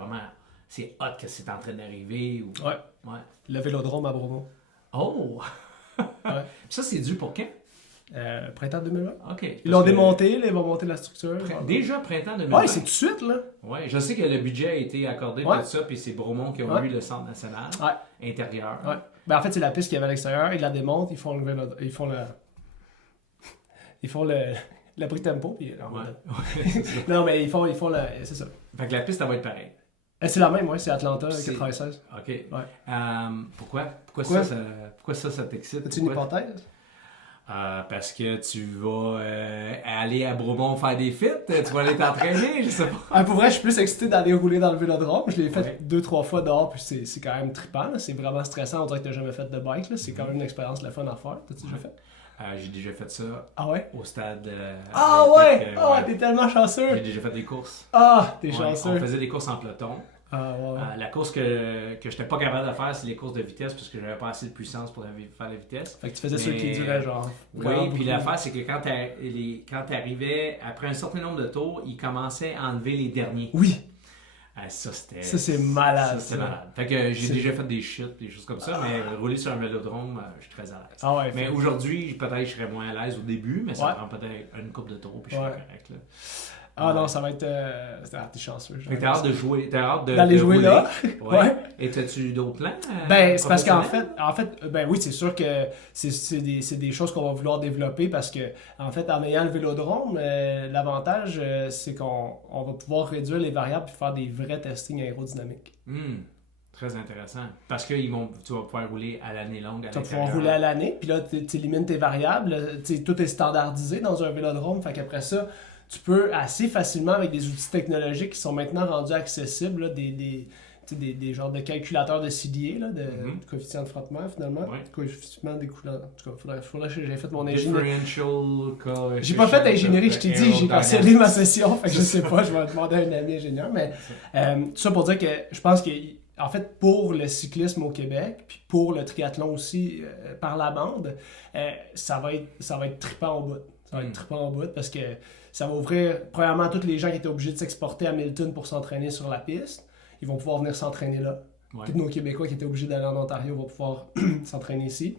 hot que c'est en train d'arriver » ou... Ouais. Le vélodrome à Bromont. Oh! Ça, c'est dû pour quand? Printemps 2020. OK. Ils l'ont démonté, ils vont monter la structure. Déjà printemps 2020? Oui, c'est tout de suite, là. Oui, je sais que le budget a été accordé pour ça, puis c'est Bromont qui ont eu le centre national intérieur. Ouais. Ben, en fait, c'est la piste qu'il y avait à l'extérieur, ils la démontent, ils font l'abri tempo, puis... Non, mais ils font c'est ça. Fait que la piste, elle va être pareille. C'est la même, c'est Atlanta, 96. OK. Pourquoi ça t'excite? C'est une hypothèse? Parce que tu vas aller à Bromont faire des fits, tu vas aller t'entraîner, je sais pas. Pour vrai, je suis plus excité d'aller rouler dans le vélodrome. Je l'ai fait 2-3 fois dehors, puis c'est quand même trippant. C'est vraiment stressant, on dirait que tu n'as jamais fait de bike. C'est quand même une expérience le fun à faire. T'as-tu déjà fait? J'ai déjà fait ça Ah ouais? au stade. Ah ouais! T'es tellement chanceux! J'ai déjà fait des courses. Ah, t'es Ouais, chanceux! on faisait des courses en peloton. Ah ouais. La course que je n'étais pas capable de faire, c'est les courses de vitesse parce que j'avais pas assez de puissance pour faire la vitesse. Fait que tu faisais ceux qui duraient genre. Oui, puis l'affaire, c'est que quand tu arrivais, après un certain nombre de tours, ils commençaient à enlever les derniers. Oui! Ça, c'est malade. Ça, c'était malade. Fait que j'ai déjà fait des chutes, des choses comme ça, mais rouler sur un vélodrome, je suis très à l'aise. Ah ouais, mais aujourd'hui, peut-être je serais moins à l'aise au début, mais ça prend peut-être une couple de tours, puis je suis correct. Là. Ah non, ça va être. T'es chanceux. Fait que t'as hâte de jouer, d'aller jouer rouler. là. Ouais. Et t'as-tu d'autres plans? C'est parce qu'en fait, oui, c'est sûr que c'est des choses qu'on va vouloir développer parce que, en fait, en ayant le vélodrome, l'avantage, c'est qu'on va pouvoir réduire les variables et faire des vrais testings aérodynamiques. Très intéressant. Parce que tu vas pouvoir rouler à l'année longue. Tu vas pouvoir rouler à l'année, puis là, tu élimines tes variables. Tout est standardisé dans un vélodrome, fait qu'après ça, tu peux assez facilement, avec des outils technologiques qui sont maintenant rendus accessibles, là, des genres de calculateurs de CDA, là, de coefficient de frottement, finalement. Ouais. Coefficient d'écoulement. En tout cas, faudrait que j'ai fait mon ingénierie. J'ai pas fait d'ingénierie, je t'ai dit, j'ai cancellé ma session, fait que je sais pas, je vais demander à un ami ingénieur. Mais tout ça pour dire que je pense que, en fait, pour le cyclisme au Québec, puis pour le triathlon aussi, par la bande, ça va être trippant au bout. Ça va être trippant au bout parce que ça va ouvrir, premièrement, tous les gens qui étaient obligés de s'exporter à Milton pour s'entraîner sur la piste. Ils vont pouvoir venir s'entraîner là. Ouais. Tous nos Québécois qui étaient obligés d'aller en Ontario vont pouvoir s'entraîner ici.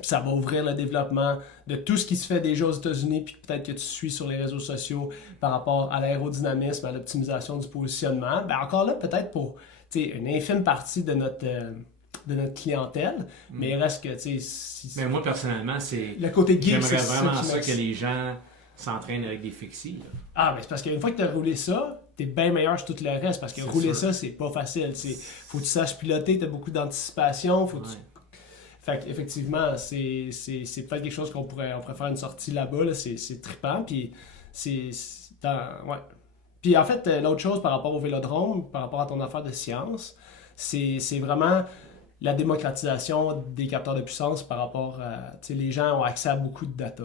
Ça va ouvrir le développement de tout ce qui se fait déjà aux États-Unis, puis peut-être que tu suis sur les réseaux sociaux par rapport à l'aérodynamisme, à l'optimisation du positionnement. Ben encore là, peut-être pour une infime partie de notre clientèle, mais il reste que, mais moi, personnellement, c'est... Le côté geek, j'aimerais vraiment ça que les gens s'entraînent avec des fixies. Là. Ah, mais c'est parce qu'une fois que tu as roulé ça, t'es bien meilleur sur tout le reste, parce que rouler ça, c'est pas facile. Faut que tu saches piloter, t'as beaucoup d'anticipation, Fait qu'effectivement, c'est peut-être quelque chose on pourrait faire une sortie là-bas, là. C'est trippant, puis ouais. Puis en fait, l'autre chose par rapport au vélodrome, par rapport à ton affaire de science, c'est vraiment la démocratisation des capteurs de puissance par rapport à... les gens ont accès à beaucoup de data.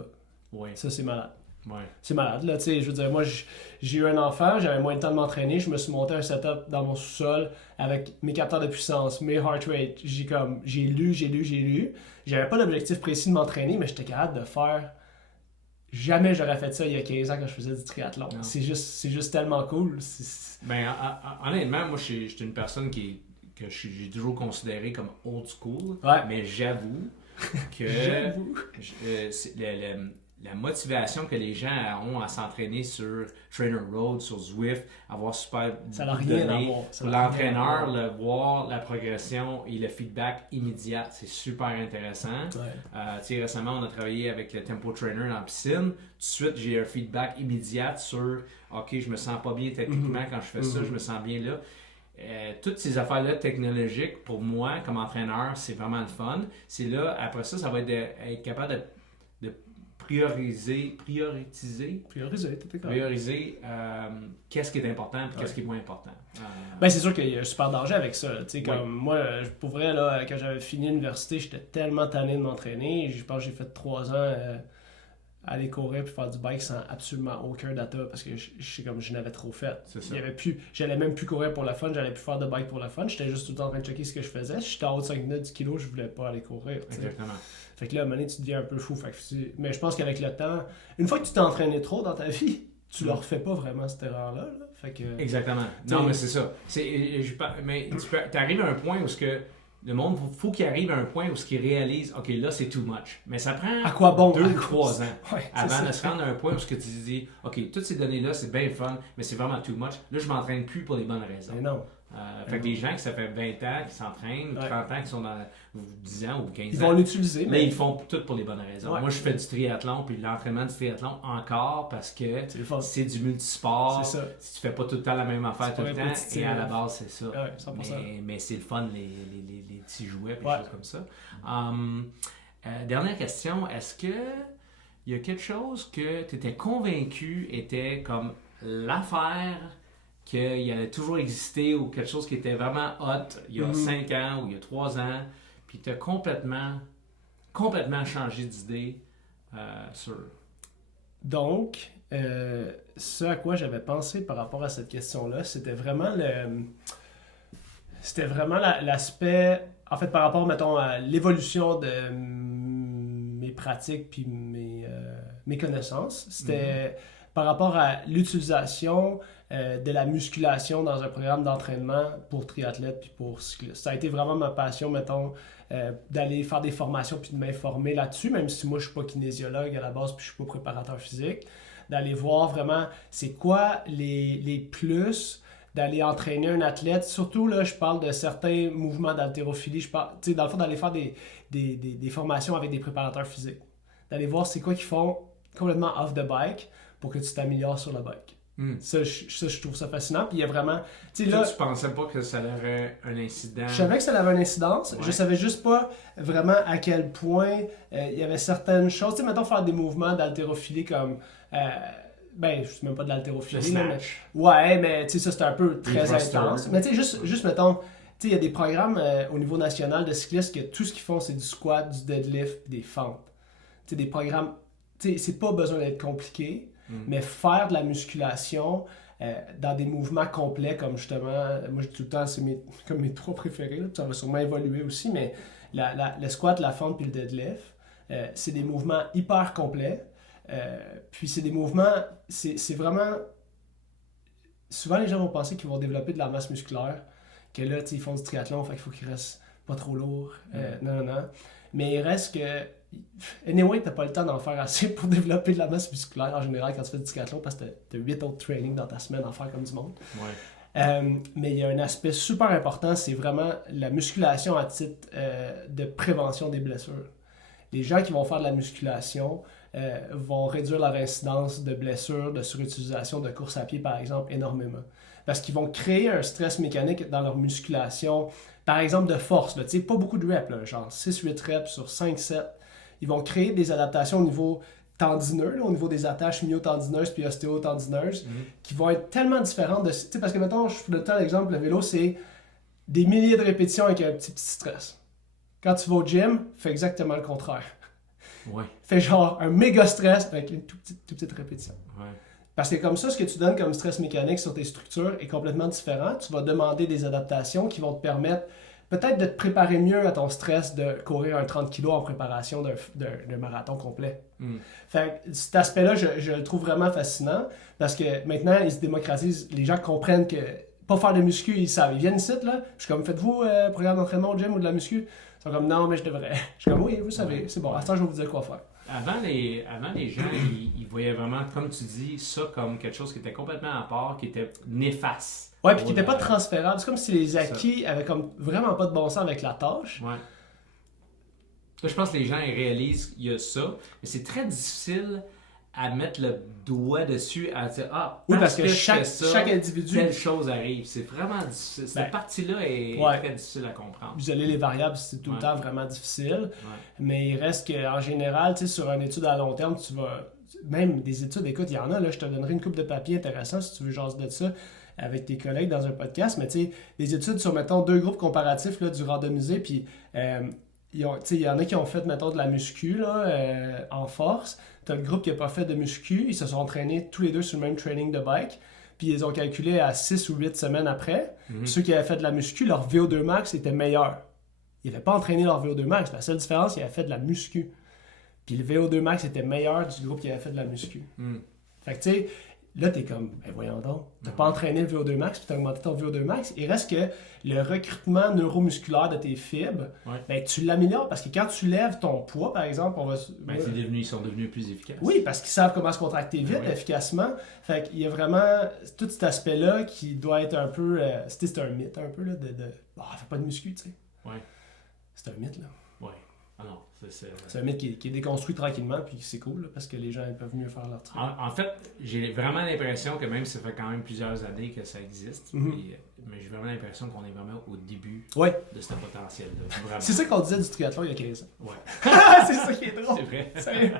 Oui. Ça, c'est malade. Ouais. C'est malade, là, tu sais, je veux dire, moi, j'ai eu un enfant, j'avais moins de temps de m'entraîner, je me suis monté un setup dans mon sous-sol avec mes capteurs de puissance, mes heart rate, j'ai lu, j'avais pas d'objectif précis de m'entraîner, mais j'étais capable de faire, jamais j'aurais fait ça il y a 15 ans quand je faisais du triathlon, c'est juste tellement cool. Ben, honnêtement, moi, je suis une personne que j'ai toujours considéré comme old school, mais j'avoue que la motivation que les gens ont à s'entraîner sur Trainer Road, sur Zwift, avoir super ça n'a rien à voir. Pour l'entraîneur, voir la progression et le feedback immédiat, c'est super intéressant. Récemment, on a travaillé avec le Tempo Trainer dans la piscine. Tout de suite, j'ai un feedback immédiat sur « OK, je me sens pas bien techniquement quand je fais ça, je me sens bien là ». Toutes ces affaires-là technologiques, pour moi, comme entraîneur, c'est vraiment le fun. C'est là, après ça, ça va être être capable de prioriser qu'est-ce qui est important et qu'est-ce qui est moins important. Ben, c'est sûr qu'il y a un super danger avec ça. Comme moi, pour vrai, là, quand j'avais fini l'université, j'étais tellement tanné de m'entraîner. Je pense que j'ai fait 3 ans aller courir puis faire du bike sans absolument aucun data parce que je n'avais trop fait. J'allais même plus courir pour le fun, j'allais plus faire de bike pour le fun. J'étais juste tout le temps en train de checker ce que je faisais. Si j'étais en haut de 5 minutes du kilo, je voulais pas aller courir. Exactement. Fait que là, à un moment donné, tu deviens un peu fou. Mais je pense qu'avec le temps, une fois que tu t'es entraîné trop dans ta vie, tu ne refais pas vraiment cette erreur-là. Là. Fait que, exactement. Non, mais c'est ça. Mais tu arrives à un point où le monde, faut qu'il arrive à un point où il réalise, OK, là, c'est too much. Mais ça prend 2 ou 3 ans avant de se rendre à un point où tu dis, OK, toutes ces données-là, c'est bien fun, mais c'est vraiment too much. Là, je m'entraîne plus pour les bonnes raisons. Mais non. Fait que les gens qui ça fait 20 ans qui s'entraînent, ou 30 ans qui sont dans 10 ans ou 15 ans, ils vont l'utiliser. Mais ils font tout pour les bonnes raisons. Moi, je fais du triathlon, puis l'entraînement du triathlon encore parce que c'est du multisport. C'est ça. Si tu fais pas tout le temps la même affaire tout le temps, et à la base, c'est ça. Ouais, 100%. Mais c'est le fun, les petits jouets, et des choses comme ça. Dernière question, est-ce que il y a quelque chose que tu étais convaincu était comme l'affaire qu'il allait toujours exister ou quelque chose qui était vraiment hot il y a 5 ans ou il y a 3 ans, puis tu as complètement complètement changé d'idée sur... Donc, ce à quoi j'avais pensé par rapport à cette question-là, c'était vraiment l'aspect, en fait, par rapport, mettons, à l'évolution de mes pratiques puis mes connaissances. C'était par rapport à l'utilisation de la musculation dans un programme d'entraînement pour triathlètes puis pour cyclistes. Ça a été vraiment ma passion, mettons, d'aller faire des formations puis de m'informer là-dessus, même si moi je suis pas kinésiologue à la base puis je suis pas préparateur physique, d'aller voir vraiment c'est quoi les plus d'aller entraîner un athlète. Surtout là, je parle de certains mouvements d'haltérophilie. Je parle, dans le fond, d'aller faire des formations avec des préparateurs physiques. D'aller voir c'est quoi qu'ils font complètement off the bike pour que tu t'améliores sur le bike. Ça, je trouve ça fascinant. Puis il y a vraiment... Là, tu pensais pas que ça aurait un incident? Je savais que ça avait une incidence. Ouais. Je savais juste pas vraiment à quel point il y avait certaines choses. Tu sais, mettons, faire des mouvements d'haltérophilie comme... je sais même pas de l'haltérophilie. Mais... Ouais, mais tu sais, ça, c'est un peu très intense. Mais tu sais, juste mettons... Tu sais, il y a des programmes au niveau national de cyclistes que tout ce qu'ils font, c'est du squat, du deadlift, des fentes. Tu sais, des programmes... Tu sais, c'est pas besoin d'être compliqué. Mais faire de la musculation dans des mouvements complets, comme justement, moi je dis tout le temps, c'est comme mes 3 préférés, là, ça va sûrement évoluer aussi, mais le squat, la fente puis le deadlift, c'est des mouvements hyper complets. Puis c'est des mouvements, c'est vraiment... Souvent les gens vont penser qu'ils vont développer de la masse musculaire, que là, ils font du triathlon, fait qu'il faut qu'ils restent pas trop lourds. Non. Mais il reste que... Anyway, t'as pas le temps d'en faire assez pour développer de la masse musculaire en général quand tu fais du triathlon parce que t'as 8 autres trainings dans ta semaine à faire comme du monde. Ouais. Mais il y a un aspect super important, c'est vraiment la musculation à titre de prévention des blessures. Les gens qui vont faire de la musculation vont réduire leur incidence de blessures, de surutilisation de course à pied par exemple énormément. Parce qu'ils vont créer un stress mécanique dans leur musculation, par exemple de force, là, pas beaucoup de reps, là, genre 6-8 reps sur 5-7. Ils vont créer des adaptations au niveau tendineux, là, au niveau des attaches myotendineuses puis ostéotendineuses, qui vont être tellement différentes de... Parce que, mettons, je donne l'exemple, le vélo, c'est des milliers de répétitions avec un petit stress. Quand tu vas au gym, fais exactement le contraire. Ouais. Fais genre un méga stress avec une toute petite répétition. Ouais. Parce que comme ça, ce que tu donnes comme stress mécanique sur tes structures est complètement différent. Tu vas demander des adaptations qui vont te permettre peut-être de te préparer mieux à ton stress de courir un 30 kg en préparation d'un marathon complet. Fait que cet aspect-là, je le trouve vraiment fascinant parce que maintenant, il se démocratise. Les gens comprennent que pas faire de muscu, ils savent. Ils viennent ici, là. Je suis comme, faites-vous programme d'entraînement au gym ou de la muscu? Ils sont comme, non, mais je devrais. Je suis comme, oui, vous savez, c'est bon. À ce temps, je vais vous dire quoi faire. Avant, les gens, ils voyaient vraiment, comme tu dis, ça comme quelque chose qui était complètement à part, qui était néfaste. Ouais, puis qui n'était pas transférable. C'est comme si les acquis avaient comme vraiment pas de bon sens avec la tâche. Ouais. Là, je pense que les gens ils réalisent qu'il y a ça, mais c'est très difficile à mettre le doigt dessus, à dire oui, parce que chaque individu, telle chose arrive. C'est vraiment difficile. Cette partie-là est très difficile à comprendre. Isoler les variables, c'est tout le temps vraiment difficile. Mais il reste qu'en général, tu sais, sur une étude à long terme, tu vas... Même des études, écoute, il y en a, là, je te donnerai une couple de papiers intéressants si tu veux jaser de ça avec tes collègues dans un podcast, mais tu sais, des études sur, mettons, 2 groupes comparatifs là, du randomisé, puis il y en a qui ont fait, mettons, de la muscu là, en force. Tu as le groupe qui n'a pas fait de muscu, ils se sont entraînés tous les deux sur le même training de bike, puis ils ont calculé à 6 ou 8 semaines après. Ceux qui avaient fait de la muscu, leur VO2 max était meilleur. Ils n'avaient pas entraîné leur VO2 max, la seule différence, ils avaient fait de la muscu. Puis le VO2 max était meilleur du groupe qui avait fait de la muscu. Fait que tu sais, là, t'es comme, ben voyons donc, t'as pas entraîné le VO2 max puis t'as augmenté ton VO2 max. Il reste que le recrutement neuromusculaire de tes fibres, ben tu l'améliores parce que quand tu lèves ton poids, par exemple, ils sont devenus plus efficaces. Oui, parce qu'ils savent comment se contracter vite, efficacement. Fait qu'il y a vraiment tout cet aspect-là qui doit être un peu... c'est un mythe un peu, là, fais pas de muscu, tu sais. Ouais. C'est un mythe, là. Ouais. Ah non, c'est un mythe qui est déconstruit tranquillement, puis c'est cool, là, parce que les gens ils peuvent mieux faire leur travail. En fait, j'ai vraiment l'impression que même si ça fait quand même plusieurs années que ça existe, mais j'ai vraiment l'impression qu'on est vraiment au début de ce potentiel-là. C'est ça qu'on disait du triathlon il y a 15 ans. Ouais. C'est ça qui est drôle. C'est vrai. Sérieux.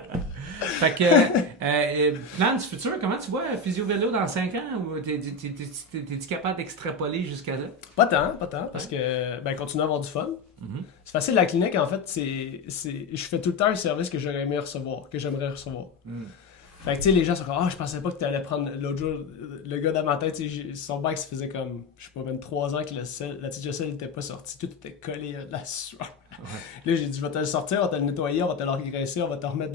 Fait que, plan du futur, comment tu vois Physio Vélo dans 5 ans? Ou t'es-tu capable d'extrapoler jusqu'à là? Pas tant, parce que, continuer à avoir du fun. Mm-hmm. C'est facile, la clinique, en fait, je fais tout le temps un service que j'aurais aimé recevoir, que j'aimerais recevoir. Mm. Fait que, tu sais, les gens sont comme, je pensais pas que tu allais prendre l'autre jour, le gars dans ma tête, son bike, ça faisait comme, je sais pas, même 3 ans que la petite selle n'était pas sortie, tout était collé à de la sueur. Ouais. Là, j'ai dit, je vais te le sortir, on va te le nettoyer, on va te le regresser, on va te remettre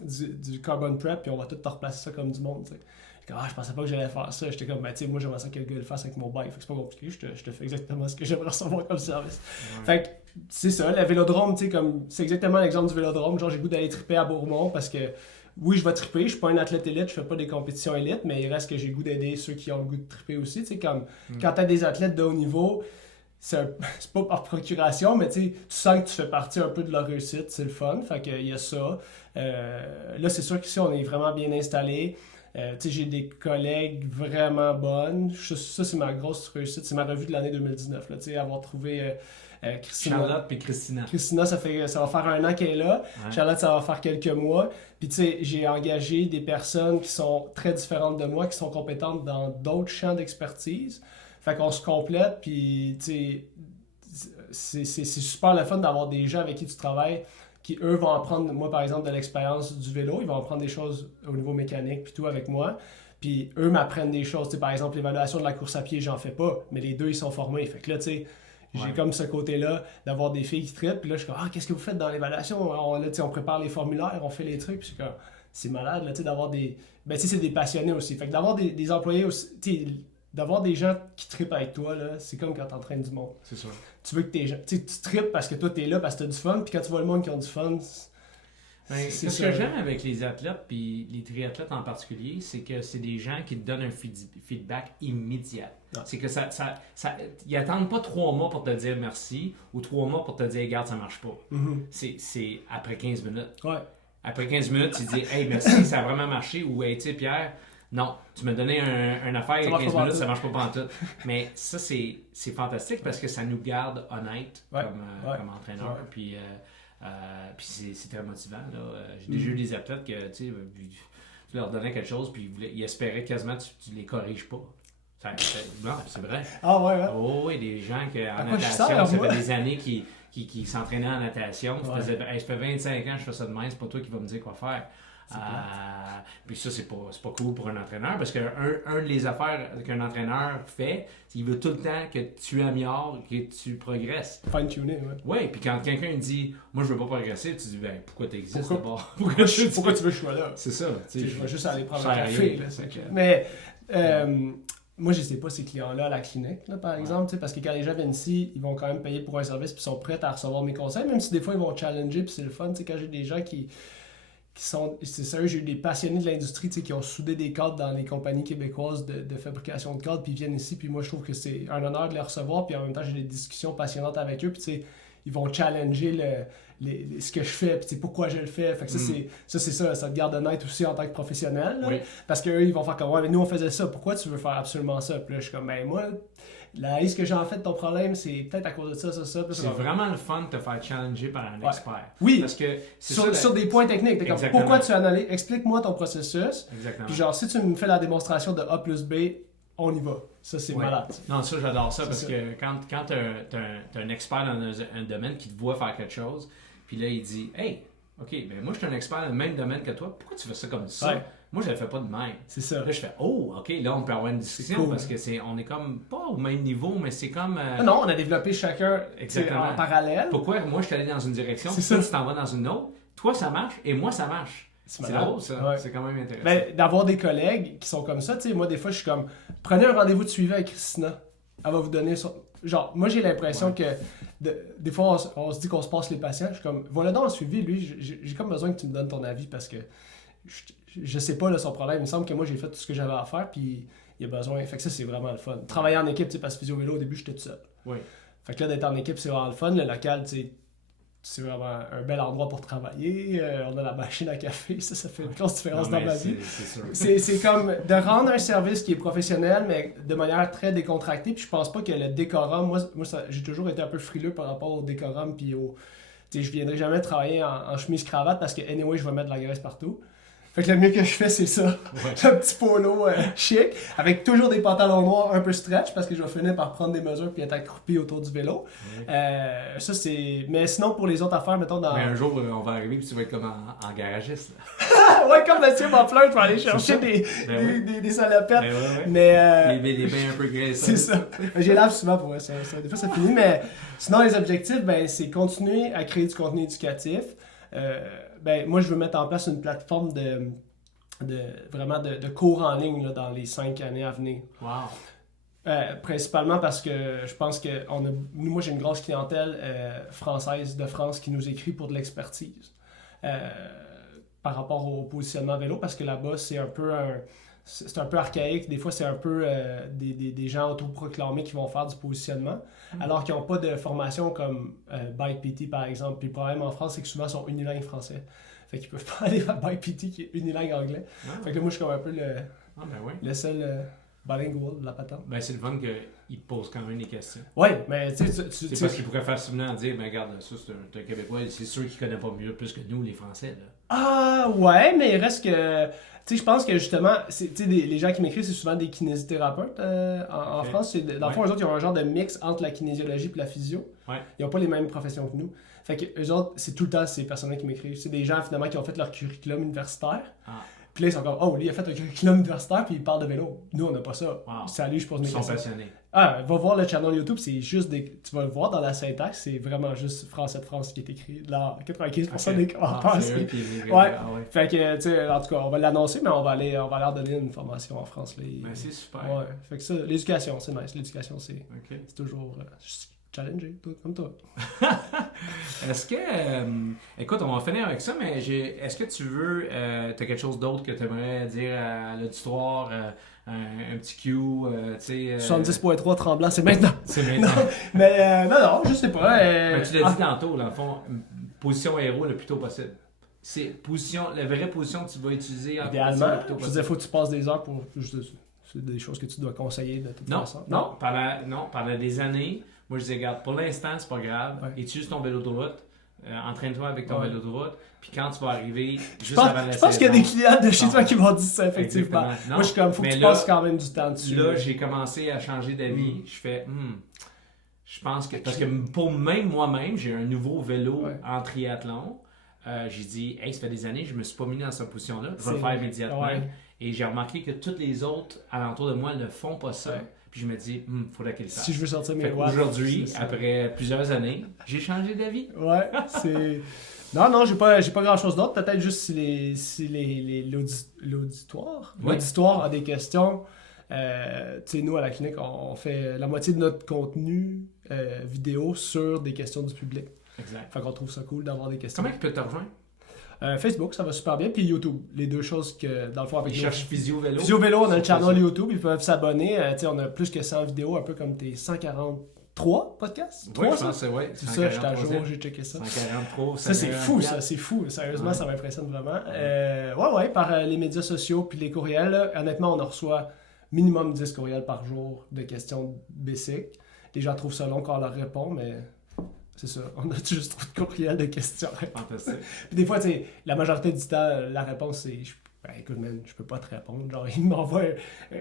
du carbon prep, puis on va tout te replacer ça comme du monde, tu sais. Je pensais pas que j'allais faire ça. J'étais comme, tu sais, moi j'aimerais ça que le gars le fasse avec mon bike. Fait que c'est pas compliqué, je te fais exactement ce que j'aimerais recevoir comme service. Ouais. Fait que c'est ça, le vélodrome, tu sais, comme, c'est exactement l'exemple du vélodrome. Genre, j'ai le goût d'aller triper à Bourmont parce que, oui, je vais triper, je suis pas un athlète élite, je fais pas des compétitions élites, mais il reste que j'ai le goût d'aider ceux qui ont le goût de triper aussi. Tu sais, comme, quand t'as des athlètes de haut niveau, c'est pas par procuration, mais tu sens que tu fais partie un peu de leur réussite, c'est le fun. Fait qu'il y a ça. Là, c'est sûr qu'ici, on est vraiment bien installé. J'ai des collègues vraiment bonnes. Ça, c'est ma grosse réussite. C'est ma revue de l'année 2019. Là, avoir trouvé Christina. Charlotte puis Christina. Christina, ça va faire 1 an qu'elle est là. Ouais. Charlotte, ça va faire quelques mois. Puis, j'ai engagé des personnes qui sont très différentes de moi, qui sont compétentes dans d'autres champs d'expertise. Fait qu'on se complète. Puis, c'est super le fun d'avoir des gens avec qui tu travailles qui, eux, vont apprendre, moi, par exemple, de l'expérience du vélo, ils vont apprendre des choses au niveau mécanique, puis tout, avec moi. Puis eux m'apprennent des choses. T'sais, par exemple, l'évaluation de la course à pied, j'en fais pas, mais les deux, ils sont formés. Fait que là, tu sais, j'ai comme ce côté-là d'avoir des filles qui trippent. Puis là, je suis comme, qu'est-ce que vous faites dans l'évaluation? On prépare les formulaires, on fait les trucs. Puis c'est malade, là, tu sais, d'avoir des... c'est des passionnés aussi. Fait que d'avoir des employés aussi... D'avoir des gens qui trippent avec toi, là, c'est comme quand t'entraînes du monde. C'est sûr. Tu veux que tu trippes parce que toi, t'es là, parce que t'as du fun. Puis quand tu vois le monde qui a du fun, c'est ce que j'aime avec les athlètes, puis les triathlètes en particulier, c'est que c'est des gens qui te donnent un feedback immédiat. Ah. C'est que ils attendent pas 3 mois pour te dire merci ou 3 mois pour te dire, regarde, ça marche pas. Mm-hmm. C'est après 15 minutes. Ouais. Après 15 minutes, tu dis, hey, merci, ça a vraiment marché. Ou, hey, tu sais, Pierre, non, tu m'as donné un affaire il y a 15 minutes, ça marche pas pantoute. Mais ça, c'est fantastique parce que ça nous garde honnêtes comme entraîneur. Puis c'est très motivant. J'ai déjà eu des athlètes que tu leur donnais quelque chose puis ils espéraient quasiment que tu les corriges pas. Non, c'est vrai. Ah ouais, ouais. Oh, oui, des gens en natation, ça fait des années qui s'entraînaient en natation. Tu faisais, hey, ça fait 25 ans que je fais ça de même, c'est pas toi qui vas me dire quoi faire. Puis ça, c'est pas cool pour un entraîneur parce qu'un des affaires qu'un entraîneur fait, c'est qu'il veut tout le temps que tu améliores, que tu progresses. Fine-tuner, ouais. Oui, puis quand quelqu'un dit « Moi, je veux pas progresser », tu dis « Pourquoi tu existes d'abord? » Pourquoi tu veux que je sois là? C'est ça. Je vais juste aller prendre un café. Là, mais moi, je ne sais pas ces clients-là à la clinique, là, par exemple, parce que quand les gens viennent ici, ils vont quand même payer pour un service puis sont prêts à recevoir mes conseils, même si des fois, ils vont challenger puis c'est le fun. Quand j'ai des gens qui sont, c'est sérieux, j'ai eu des passionnés de l'industrie qui ont soudé des cadres dans les compagnies québécoises de fabrication de cadres, puis ils viennent ici, puis moi je trouve que c'est un honneur de les recevoir, puis en même temps j'ai des discussions passionnantes avec eux, puis ils vont challenger ce que je fais, puis pourquoi je le fais. Fait que ça te garde honnête aussi en tant que professionnel, là, parce qu'eux ils vont faire comme ouais, mais nous on faisait ça, pourquoi tu veux faire absolument ça? Puis là je suis comme ben moi, ce que j'en fais de ton problème, c'est peut-être à cause de ça. C'est vraiment le fun de te faire challenger par un expert. Oui, parce que sur des points techniques. Comme, pourquoi tu analyses, explique-moi ton processus. Exactement. Puis genre, si tu me fais la démonstration de A plus B, on y va. Ça, c'est malade. Non, ça, j'adore ça parce que quand tu as un expert dans un domaine qui te voit faire quelque chose, puis là, il dit « Hey, OK, ben moi, je suis un expert dans le même domaine que toi. Pourquoi tu fais ça comme ça? Ouais. Moi, je le fais pas de même. » C'est ça. Là, je fais « Oh, OK, là, on peut avoir une discussion cool, parce que on est comme pas au même niveau, mais c'est comme... Non, on a développé chacun en parallèle. Pourquoi moi, je suis allé dans une direction, toi, tu t'en vas dans une autre. Toi, ça marche et moi, ça marche. C'est drôle, ça. Ouais. C'est quand même intéressant. Ben, d'avoir des collègues qui sont comme ça, tu sais, moi, des fois, je suis comme, prenez un rendez-vous de suivi avec Christina. Elle va vous donner son... Genre, moi, j'ai l'impression que des fois, on se dit qu'on se passe les patients. Je suis comme, voilà donc le suivi, lui, j'ai comme besoin que tu me donnes ton avis parce que je sais pas là, son problème. Il me semble que moi, j'ai fait tout ce que j'avais à faire, puis il y a besoin. Fait que ça, c'est vraiment le fun. Travailler en équipe, tu sais, parce que Physio Vélo, au début, j'étais tout seul. Oui. Fait que là, d'être en équipe, c'est vraiment le fun. Le local, tu sais, c'est vraiment un bel endroit pour travailler. On a la machine à café, ça fait une grosse différence dans ma vie. C'est comme de rendre un service qui est professionnel, mais de manière très décontractée. Puis je pense pas que le décorum, moi j'ai toujours été un peu frileux par rapport au décorum puis je viendrai jamais travailler en chemise-cravate parce que, anyway, je vais mettre de la graisse partout. Fait que le mieux que je fais, c'est ça. Ouais. Un petit polo chic, avec toujours des pantalons noirs un peu stretch, parce que je vais finir par prendre des mesures puis être accroupi autour du vélo. Ouais. Ça, c'est... Mais sinon, pour les autres affaires, mettons dans... Mais un jour, on va arriver puis tu vas être comme en garagiste. Ouais, comme Mathieu Monfleur, je vais aller chercher des salopettes. Ouais. Mais... Des bains un peu graisseux. C'est ça. J'ai lave souvent pour ça. Des fois, ça finit, mais sinon, les objectifs, c'est continuer à créer du contenu éducatif. Moi, je veux mettre en place une plateforme de cours en ligne là, dans les 5 années à venir. Wow! Principalement parce que je pense que moi, j'ai une grosse clientèle française de France qui nous écrit pour de l'expertise par rapport au positionnement vélo, parce que là-bas, c'est un peu archaïque. Des fois, c'est un peu des gens autoproclamés qui vont faire du positionnement, alors qu'ils n'ont pas de formation comme Bike PT, par exemple. Puis le problème en France, c'est que souvent, ils sont unilingues français. Fait qu'ils peuvent pas aller vers Bike PT qui est unilingue anglais. Fait que moi, je suis comme un peu le seul bilingual de la patente. C'est le fun qu'ils te posent quand même des questions. Oui, mais tu sais... C'est parce qu'ils pourraient facilement dire, regarde, ça, c'est un Québécois, c'est sûr qu'il connaît pas mieux plus que nous, les Français, là. Ah, ouais, mais il reste que... Tu sais, je pense que justement, les gens qui m'écrivent, c'est souvent des kinésithérapeutes en France. Dans le fond, eux autres, ils ont un genre de mix entre la kinésiologie et la physio. Ouais. Ils n'ont pas les mêmes professions que nous. Fait que eux autres, c'est tout le temps ces personnes qui m'écrivent. C'est des gens, finalement, qui ont fait leur curriculum universitaire. Ah. Puis là, ils sont comme, oh, lui, il a fait un curriculum universitaire, puis il parle de vélo. Nous, on n'a pas ça. Wow. Salut, je pose mes questions. Ils sont passionnés. Ah, va voir le channel YouTube, c'est juste tu vas le voir dans la syntaxe, c'est vraiment juste Français de France qui est écrit. Là, 95% des commentaires. Ouais. Fait que, tu sais, en tout cas, on va l'annoncer, mais on va leur donner une formation en France. Là, c'est super. Ouais. Fait que ça, l'éducation, c'est nice. L'éducation, c'est toujours challenging, comme toi. Est-ce que... écoute, on va finir avec ça, mais est-ce que tu veux... t'as quelque chose d'autre que tu aimerais dire à l'auditoire, un petit cue, tu sais... 70.3 Tremblant, c'est maintenant. C'est maintenant. Non, mais non, je sais pas. Mais tu l'as dit tantôt, dans le fond, position héros le plus tôt possible. C'est la vraie position que tu vas utiliser en idéalement, le plus tôt possible. Je disais, il faut que tu passes des heures pour... C'est des choses que tu dois conseiller de toute façon. Non, pendant des années... Moi, je disais, regarde, pour l'instant, c'est pas grave. Ouais. Utilise ton vélo d'autoroute. Entraîne-toi avec ton vélo d'autoroute. Puis quand tu vas arriver, avant la saison... Je pense qu'il y a des clients de chez toi qui vont dire ça, effectivement. Non, moi, je suis comme, faut que tu passes quand même du temps dessus. Là, j'ai commencé à changer d'avis. Je fais, je pense que... Parce que pour moi-même, j'ai un nouveau vélo en triathlon. J'ai dit, hey, ça fait des années, je me suis pas mis dans cette position-là. Je vais le faire immédiatement. Ouais. Et j'ai remarqué que tous les autres alentours de moi ne font pas ça. Ouais. Puis je me dis, faudrait qu'il le fasse. Si je veux sortir mes watts. Aujourd'hui, après plusieurs années, j'ai changé d'avis. Ouais, c'est... Non, j'ai pas grand-chose d'autre. Peut-être juste si l'auditoire a des questions. Tu sais, nous, à la clinique, on fait la moitié de notre contenu vidéo sur des questions du public. Exact. Fait qu'on trouve ça cool d'avoir des questions. Comment ils peuvent te rejoindre? Facebook, ça va super bien, puis YouTube. Les deux choses que, dans le fond, avec ils cherchent Physio Vélo. Physio Vélo, on a le channel YouTube, ils peuvent s'abonner. On a plus que 100 vidéos, un peu comme tes 143 podcasts. Oui, je pense que oui. C'est ça, j'étais à jour, j'ai checké ça. 143, ça, c'est fou, ça, c'est fou. Sérieusement, ça m'impressionne vraiment. Par les médias sociaux, puis les courriels, là, honnêtement, on en reçoit minimum 10 courriels par jour de questions basiques. Les gens trouvent ça long quand on leur répond, mais... C'est ça, on a juste trop de courriels de questions. Fantastique. Puis des fois, tu sais, la majorité du temps, la réponse, c'est écoute, man, je peux pas te répondre. Genre, ils m'envoient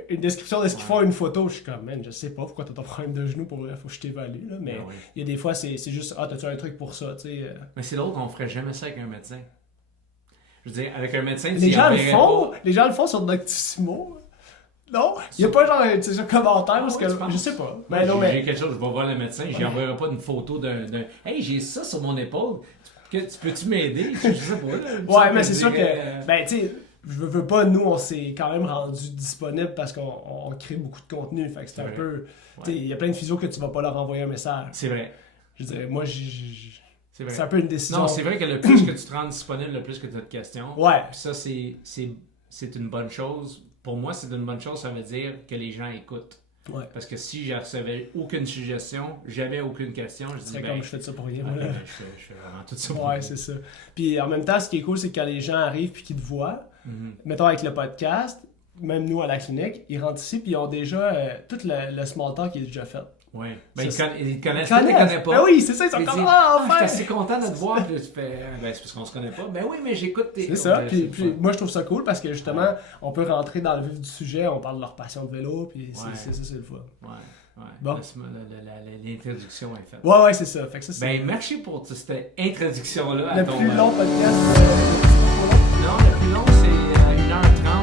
une description de ce qu'ils font, une photo. Je suis comme, man, je sais pas pourquoi t'as ton problème de genou, pour vrai, faut que je t'évalue. Là. Mais il y a des fois, c'est juste, t'as-tu un truc pour ça, tu sais. Mais c'est drôle qu'on ferait jamais ça avec un médecin. Je veux dire, avec un médecin, les gens le font. Les gens le font sur Doctissimo. Non, il n'y a pas genre un commentaire parce que je sais pas. Ben, j'ai quelque chose, je vais voir le médecin, je n'enverrai pas une photo d'un hey, j'ai ça sur mon épaule. Peux-tu m'aider? Je sais pas. Ouais, mais c'est sûr que ben tu sais, je veux pas, nous on s'est quand même rendu disponible parce qu'on crée beaucoup de contenu, fait que c'est un peu tu sais, il y a plein de physios que tu vas pas leur envoyer un message. C'est vrai. Je dirais moi c'est un peu une décision. Non, c'est vrai que le plus que tu te rends disponible, le plus que tu as de questions. Ouais. Puis ça c'est une bonne chose. Pour moi, c'est une bonne chose, ça veut dire que les gens écoutent. Ouais. Parce que si je recevais aucune suggestion, j'avais aucune question, je dis comme je fais ça pour rien. Je fais vraiment tout ça pour rien. Ouais, c'est ça. Puis en même temps, ce qui est cool, c'est que quand les gens arrivent puis qu'ils te voient, mettons avec le podcast, même nous à la clinique, ils rentrent ici puis ils ont déjà tout le small talk qui est déjà fait. Oui. Ben, ils te connaissent, Ils tu les connaissent. connais pas. Ben oui, c'est ça, ils sont Ils comme disent, ah, je enfin! suis assez content de te voir. Puis là, tu fais, ben, c'est parce qu'on se connaît pas. Ben oui, mais j'écoute tes. C'est ça, Ouais, puis c'est moi je trouve ça cool parce que justement, on peut rentrer dans le vif du sujet, on parle de leur passion de vélo, puis c'est le fun. Ouais. Bon. L'introduction est faite. Ouais, c'est ça. Fait que ça c'est Ben, merci pour cette introduction-là. le à ton, plus long podcast. Non, le plus long, c'est 1h30.